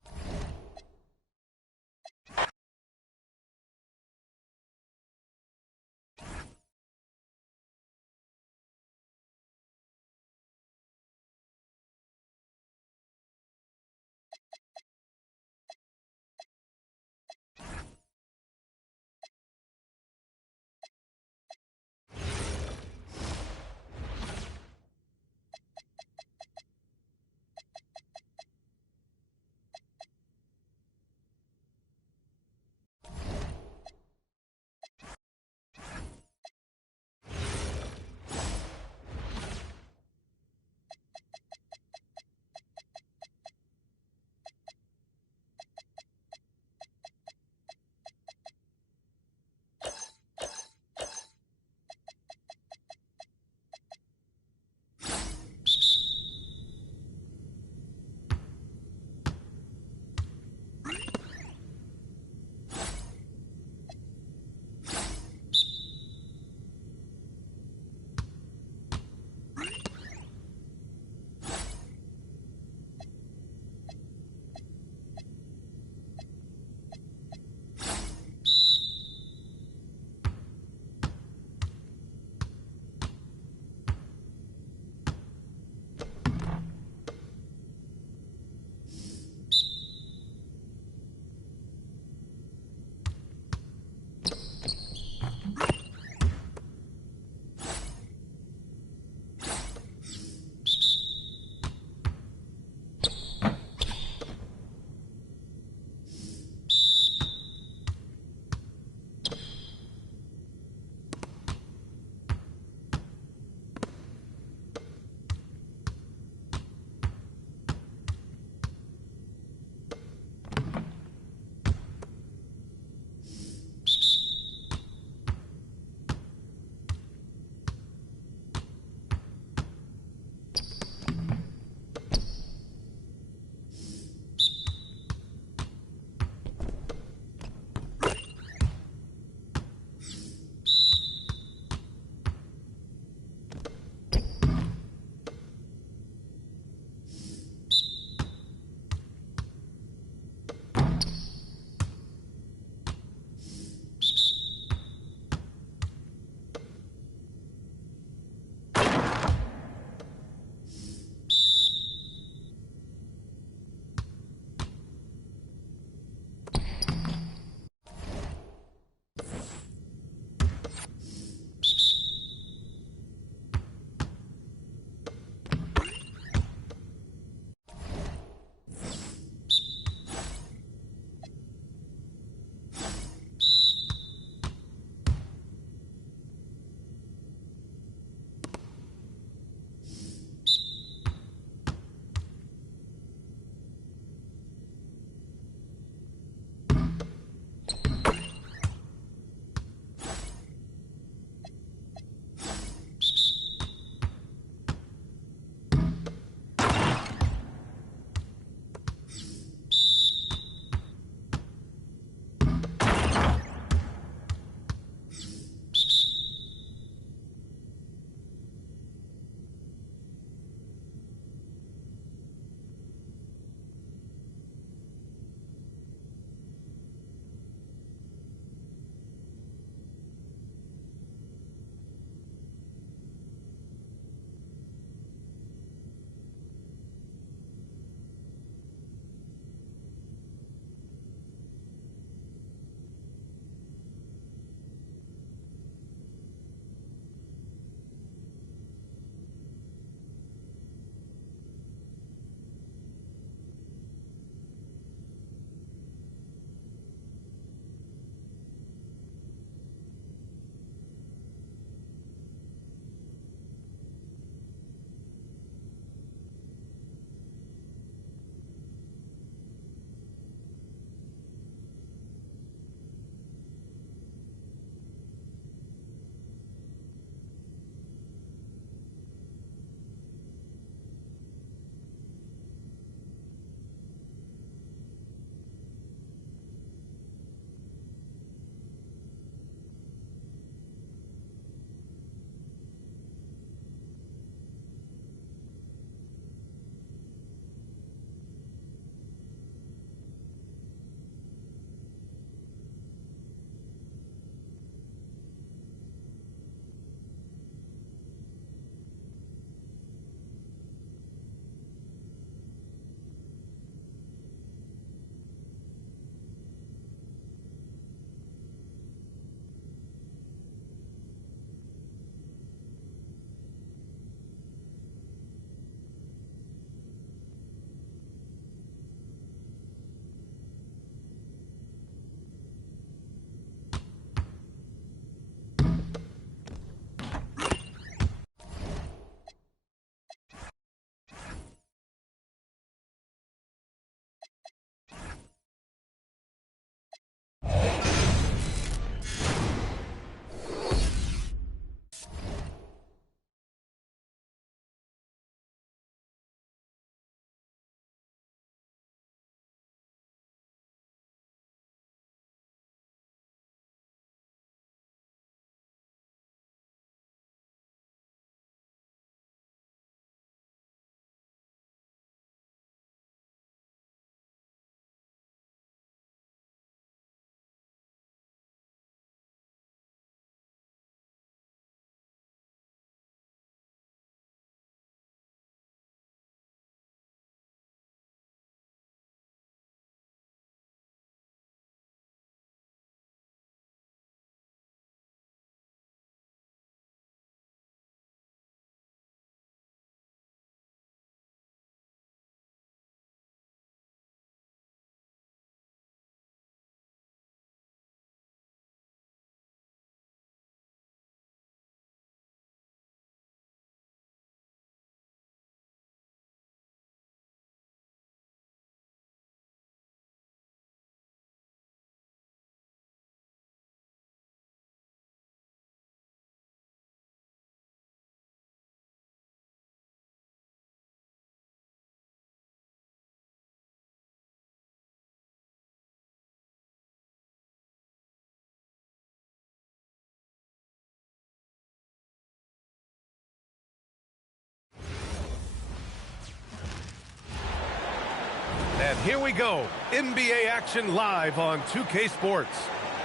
Here we go. NBA action live on 2K Sports.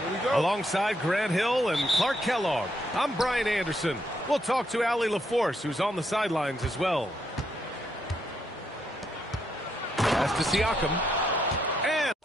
Here we go. Alongside Grant Hill and Clark Kellogg, I'm Brian Anderson. We'll talk to Allie LaForce, who's on the sidelines as well. Pass to Siakam. And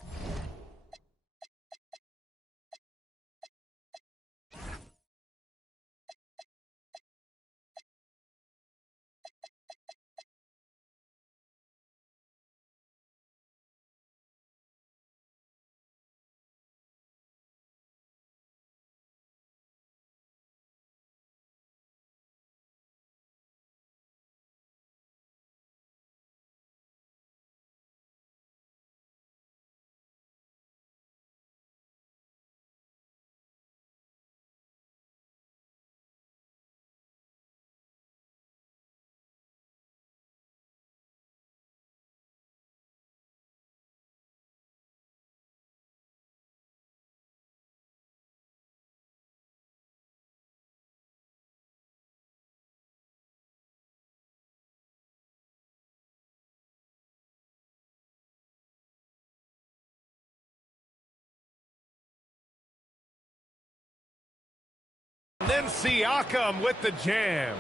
then Siakam with the jam.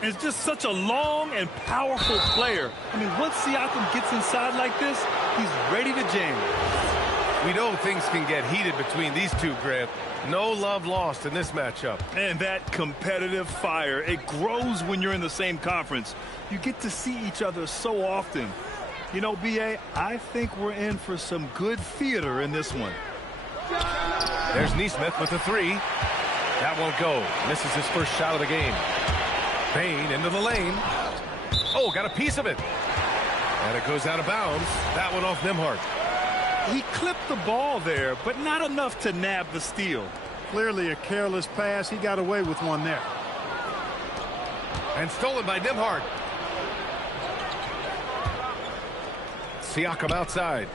It's just such a long and powerful player. I mean, once Siakam gets inside like this, he's ready to jam. We know things can get heated between these two, Grant. No love lost in this matchup. And that competitive fire, it grows when you're in the same conference. You get to see each other so often. You know, B.A., I think we're in for some good theater in this one. There's Nesmith with the three. That won't go. Misses his first shot of the game. Bane into the lane. Oh, got a piece of it. And it goes out of bounds. That one off Nembhard. He clipped the ball there, but not enough to nab the steal. Clearly a careless pass. He got away with one there. And stolen by Nembhard. Siakam outside.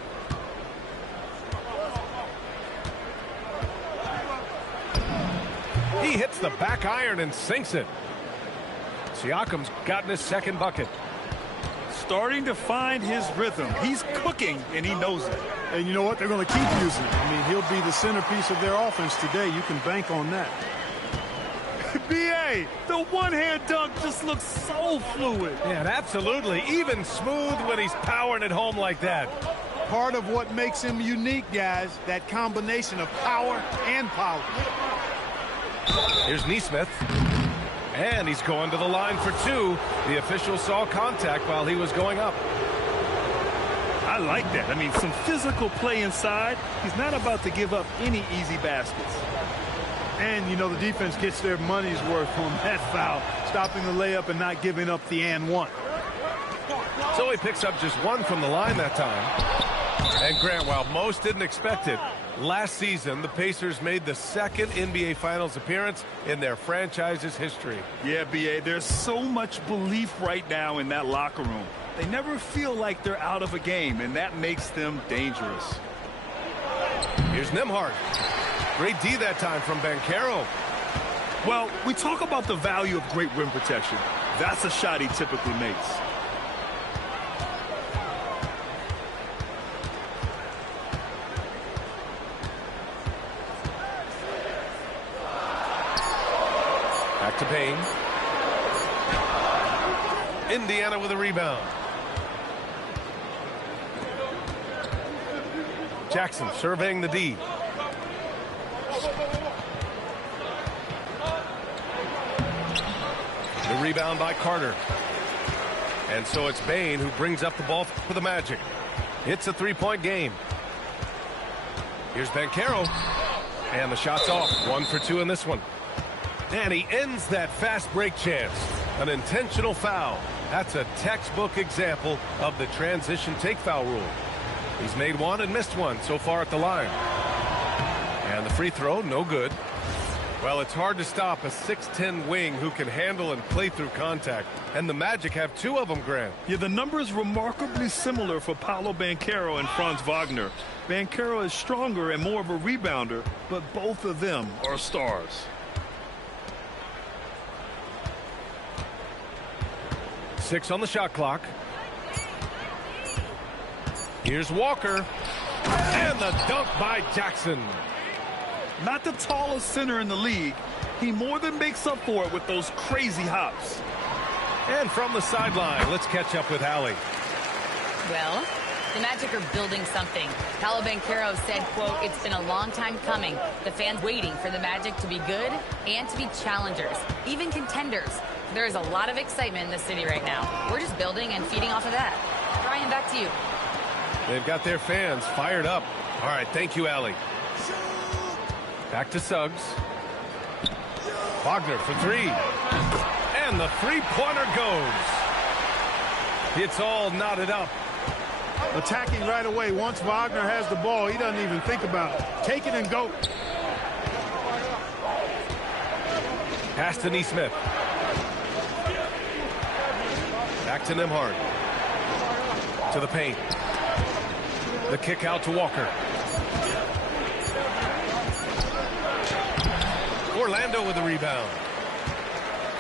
He hits the back iron and sinks it. Siakam's gotten his second bucket. Starting to find his rhythm. He's cooking, and he knows it. And you know what? They're going to keep using him. I mean, he'll be the centerpiece of their offense today. You can bank on that. B.A., the one-hand dunk just looks so fluid. Yeah, absolutely. Even smooth when he's powering it home like that. Part of what makes him unique, guys, that combination of power and power. Here's Nesmith. And he's going to the line for two. The official saw contact while he was going up. I like that. I mean, some physical play inside. He's not about to give up any easy baskets. And, you know, the defense gets their money's worth on that foul, stopping the layup and not giving up the and one. So he picks up just one from the line that time. And Grant, while most didn't expect it, last season the Pacers made the second NBA Finals appearance in their franchise's history. Yeah, B.A., there's so much belief right now in that locker room. They never feel like they're out of a game, and that makes them dangerous. Here's Nembhard. Great D that time from Banchero. Well, we talk about the value of great rim protection. That's a shot he typically makes. Back to Bane. Indiana with a rebound. Jackson surveying the D. The rebound by Carter. And so it's Bane who brings up the ball for the Magic. It's a three-point game. Here's Banchero. And the shot's off. 1 for 2 in this one. And he ends that fast break chance. An intentional foul. That's a textbook example of the transition take foul rule. He's made one and missed one so far at the line. And the free throw, no good. Well, it's hard to stop a 6'10 wing who can handle and play through contact. And the Magic have two of them, Grant. Yeah, the numbers remarkably similar for Paolo Banchero and Franz Wagner. Banchero is stronger and more of a rebounder, but both of them are stars. Six on the shot clock. Here's Walker. And the dunk by Jackson. Not the tallest center in the league. He more than makes up for it with those crazy hops. And from the sideline, let's catch up with Allie. Well, the Magic are building something. Paolo Banchero said, quote, "It's been a long time coming. The fans waiting for the Magic to be good and to be challengers, even contenders. There is a lot of excitement in the city right now. We're just building and feeding off of that." Brian, back to you. They've got their fans fired up. All right, thank you, Allie. Back to Suggs. Wagner for three. And the three-pointer goes. It's all knotted up. Attacking right away. Once Wagner has the ball, he doesn't even think about it. Take it and go. Pass to Neesmith. Back to Nembhard. To the paint. The kick out to Walker. Orlando with the rebound.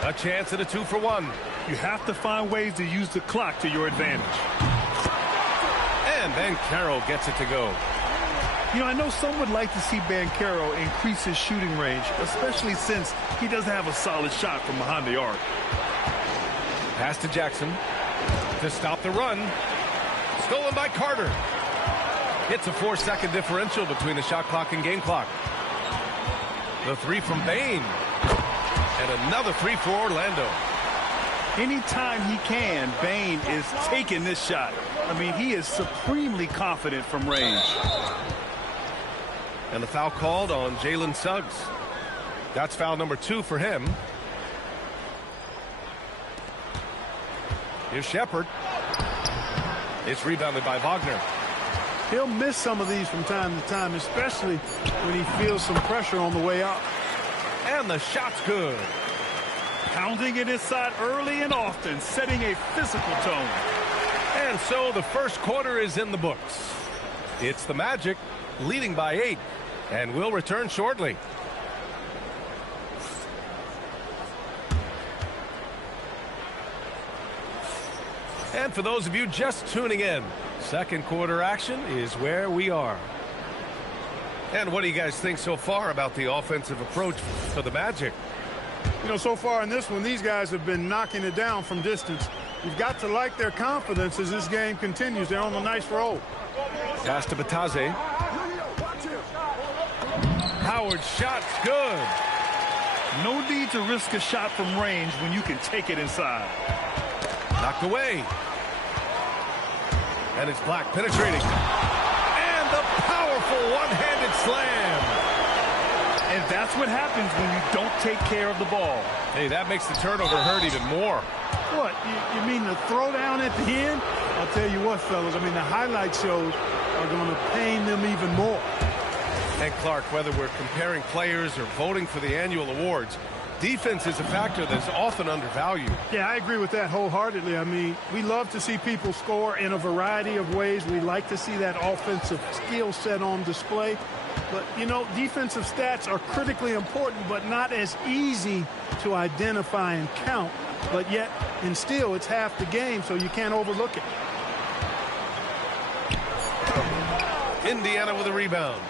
A chance at a 2-for-1. You have to find ways to use the clock to your advantage. And Banchero gets it to go. You know, I know some would like to see Banchero increase his shooting range, especially since he doesn't have a solid shot from behind the arc. Pass to Jackson to stop the run. Stolen by Carter. It's a 4-second differential between the shot clock and game clock. The three from Bane. And another three for Orlando. Anytime he can, Bane is taking this shot. I mean, he is supremely confident from range. And the foul called on Jalen Suggs. That's foul number 2 for him. Here's Shepard. It's rebounded by Wagner. He'll miss some of these from time to time, especially when he feels some pressure on the way up. And the shot's good. Pounding it inside early and often, setting a physical tone. And so the first quarter is in the books. It's the Magic leading by 8, and we'll return shortly. And for those of you just tuning in, second quarter action is where we are. And what do you guys think so far about the offensive approach for the Magic? You know, so far in this one, these guys have been knocking it down from distance. You've got to like their confidence as this game continues. They're on a nice roll. Pass to Bataze. Howard's shot's good. No need to risk a shot from range when you can take it inside. Knocked away. And it's Black penetrating. And the powerful one-handed slam. And that's what happens when you don't take care of the ball. Hey, that makes the turnover hurt even more. What, you mean the throwdown at the end? I'll tell you what, fellas, I mean, the highlight shows are going to pain them even more. And Clark, whether we're comparing players or voting for the annual awards, defense is a factor that's often undervalued. Yeah, I agree with that wholeheartedly. I mean, we love to see people score in a variety of ways. We like to see that offensive skill set on display. But, you know, defensive stats are critically important, but not as easy to identify and count. But yet, and still, it's half the game, so you can't overlook it. Indiana with a rebound.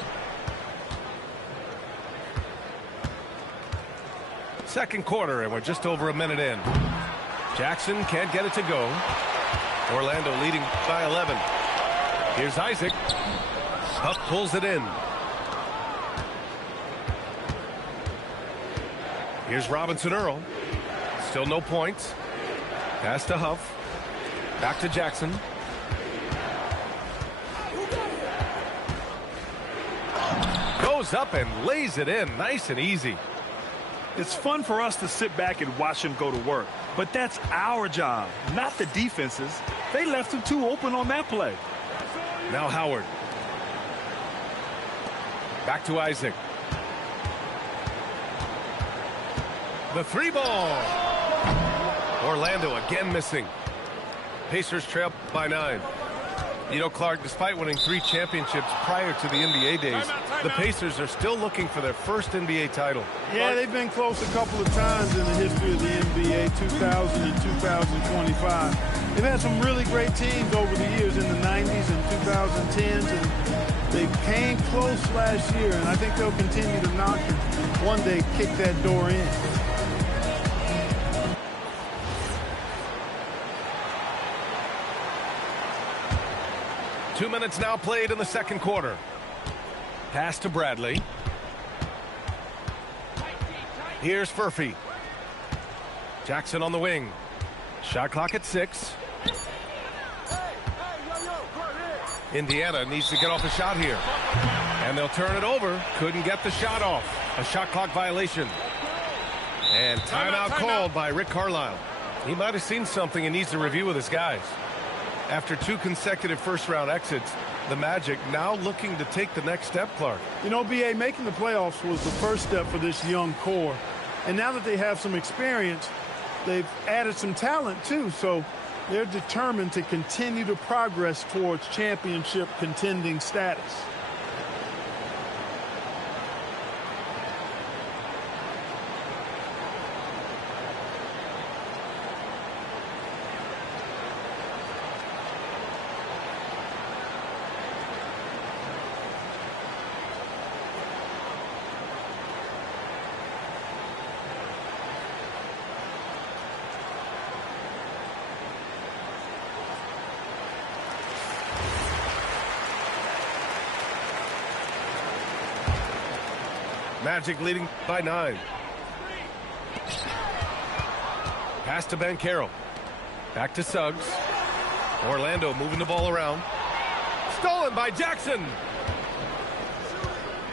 Second quarter, and we're just over a minute in. Jackson can't get it to go. Orlando leading by 11. Here's Isaac. Huff pulls it in. Here's Robinson Earl. Still no points. Pass to Huff. Back to Jackson. Goes up and lays it in. Nice and easy. It's fun for us to sit back and watch him go to work. But that's our job, not the defense's. They left him too open on that play. Now Howard. Back to Isaac. The three ball. Orlando again missing. Pacers trail by 9. You know, Clark, despite winning 3 championships prior to the NBA days, the Pacers are still looking for their first NBA title. Yeah, they've been close a couple of times in the history of the NBA, 2000 and 2025. They've had some really great teams over the years in the 90s and 2010s, and they came close last year, and I think they'll continue to knock and one day kick that door in. Two minutes now played in the second quarter. Pass to Bradley. Here's Furphy. Jackson on the wing. Shot clock at 6. Indiana needs to get off a shot here. And they'll turn it over. Couldn't get the shot off. A shot clock violation. And timeout called by Rick Carlisle. He might have seen something and needs to review with his guys. After 2 consecutive first-round exits, the Magic now looking to take the next step, Clark. You know, B.A., making the playoffs was the first step for this young core. And now that they have some experience, they've added some talent, too. So they're determined to continue to progress towards championship contending status. Magic leading by 9. Pass to Banchero. Back to Suggs. Orlando moving the ball around. Stolen by Jackson.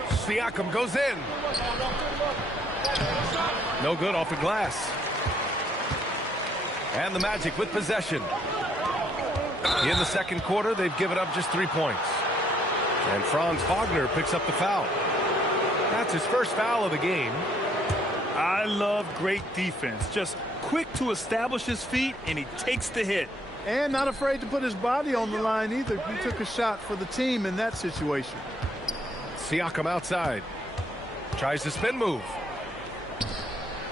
Siakam goes in. No good off the glass. And the Magic with possession. In the second quarter, they've given up just 3 points. And Franz Wagner picks up the foul. That's his first foul of the game. I love great defense. Just quick to establish his feet, and he takes the hit. And not afraid to put his body on the line either. He took a shot for the team in that situation. Siakam outside. Tries the spin move.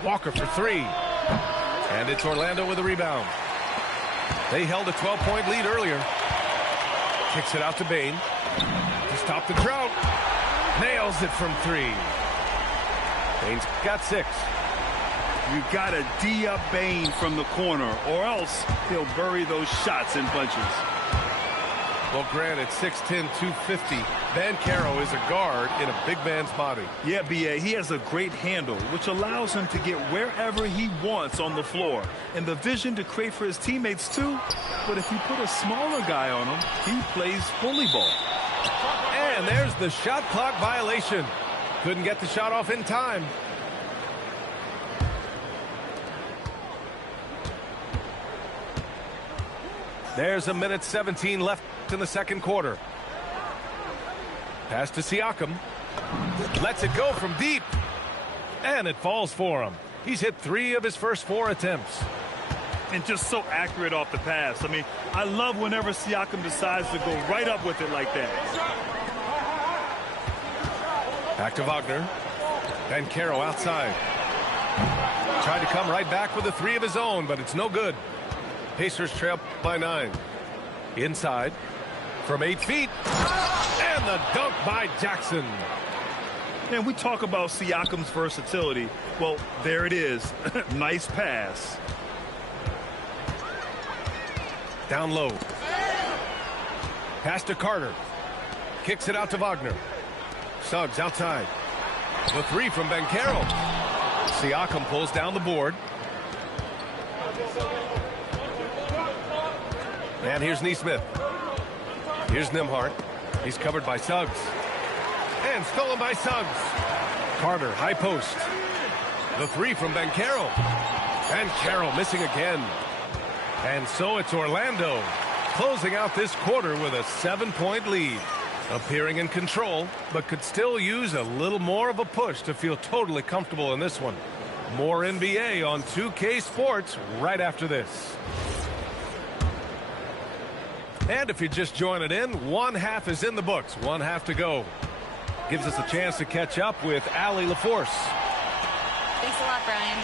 Walker for 3. And it's Orlando with a rebound. They held a 12-point lead earlier. Kicks it out to Bane. To stop the drought. Nails it from 3. Bane's got 6. You got to D up Bane from the corner, or else he'll bury those shots in bunches. Well, granted, 6'10", 250. Banchero is a guard in a big man's body. Yeah, B.A., he has a great handle, which allows him to get wherever he wants on the floor. And the vision to create for his teammates, too. But if you put a smaller guy on him, he plays bully ball. And there's the shot clock violation. Couldn't get the shot off in time. There's a minute 17 left in the second quarter. Pass to Siakam. Lets it go from deep. And it falls for him. He's hit 3 of his first 4 attempts. And just so accurate off the pass. I mean, I love whenever Siakam decides to go right up with it like that. Back to Wagner. Banchero outside. Tried to come right back with a 3 of his own, but it's no good. Pacers trail by 9. Inside from 8 feet. And the dunk by Jackson. And we talk about Siakam's versatility. Well, there it is. Nice pass. Down low. Pass to Carter. Kicks it out to Wagner. Suggs outside. The 3 from Banchero. Siakam pulls down the board. And here's Neesmith. Here's Nembhard. He's covered by Suggs. And stolen by Suggs. Carter, high post. The 3 from Banchero. Banchero missing again. And so it's Orlando closing out this quarter with a 7-point lead. Appearing in control, but could still use a little more of a push to feel totally comfortable in this one. More NBA on 2K Sports right after this. And if you're just joining in, one half is in the books. One half to go. Gives us a chance to catch up with Allie LaForce. Thanks a lot, Brian.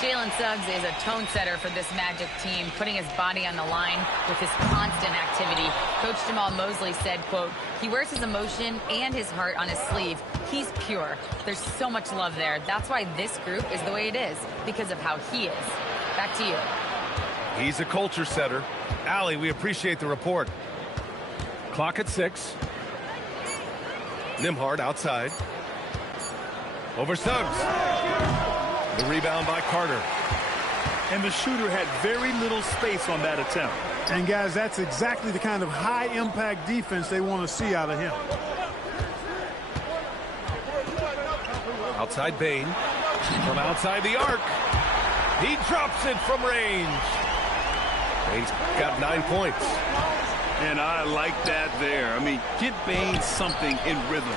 Jalen Suggs is a tone setter for this Magic team, putting his body on the line with his constant activity. Coach Jamal Mosley said, quote, he wears his emotion and his heart on his sleeve. He's pure. There's so much love there. That's why this group is the way it is, because of how he is. Back to you. He's a culture setter. Allie, we appreciate the report. Clock at 6. Nembhard outside. Over Suggs. The rebound by Carter. And the shooter had very little space on that attempt. And, guys, that's exactly the kind of high-impact defense they want to see out of him. Outside Bain. From outside the arc. He drops it from range. Bain's got 9 points. And I like that there. I mean, get Bain something in rhythm.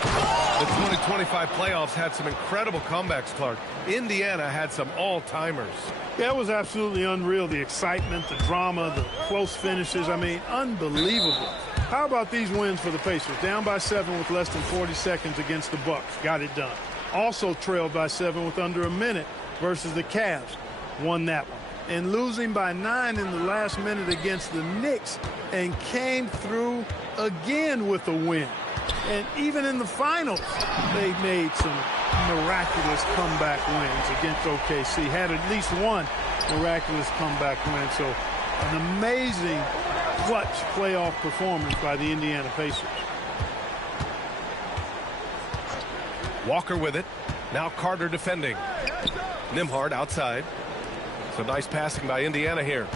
The 2025 playoffs had some incredible comebacks, Clark. Indiana had some all-timers. Yeah, it was absolutely unreal. The excitement, the drama, the close finishes. I mean, unbelievable. How about these wins for the Pacers? Down by 7 with less than 40 seconds against the Bucks. Got it done. Also trailed by 7 with under a minute versus the Cavs. Won that one. And losing by 9 in the last minute against the Knicks and came through again with a win. And even in the finals, they made some miraculous comeback wins against OKC. Had at least one miraculous comeback win. So an amazing clutch playoff performance by the Indiana Pacers. Walker with it. Now Carter defending. Nembhard outside. So nice passing by Indiana here.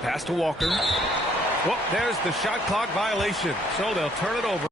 Pass to Walker. Well, there's the shot clock violation. So they'll turn it over.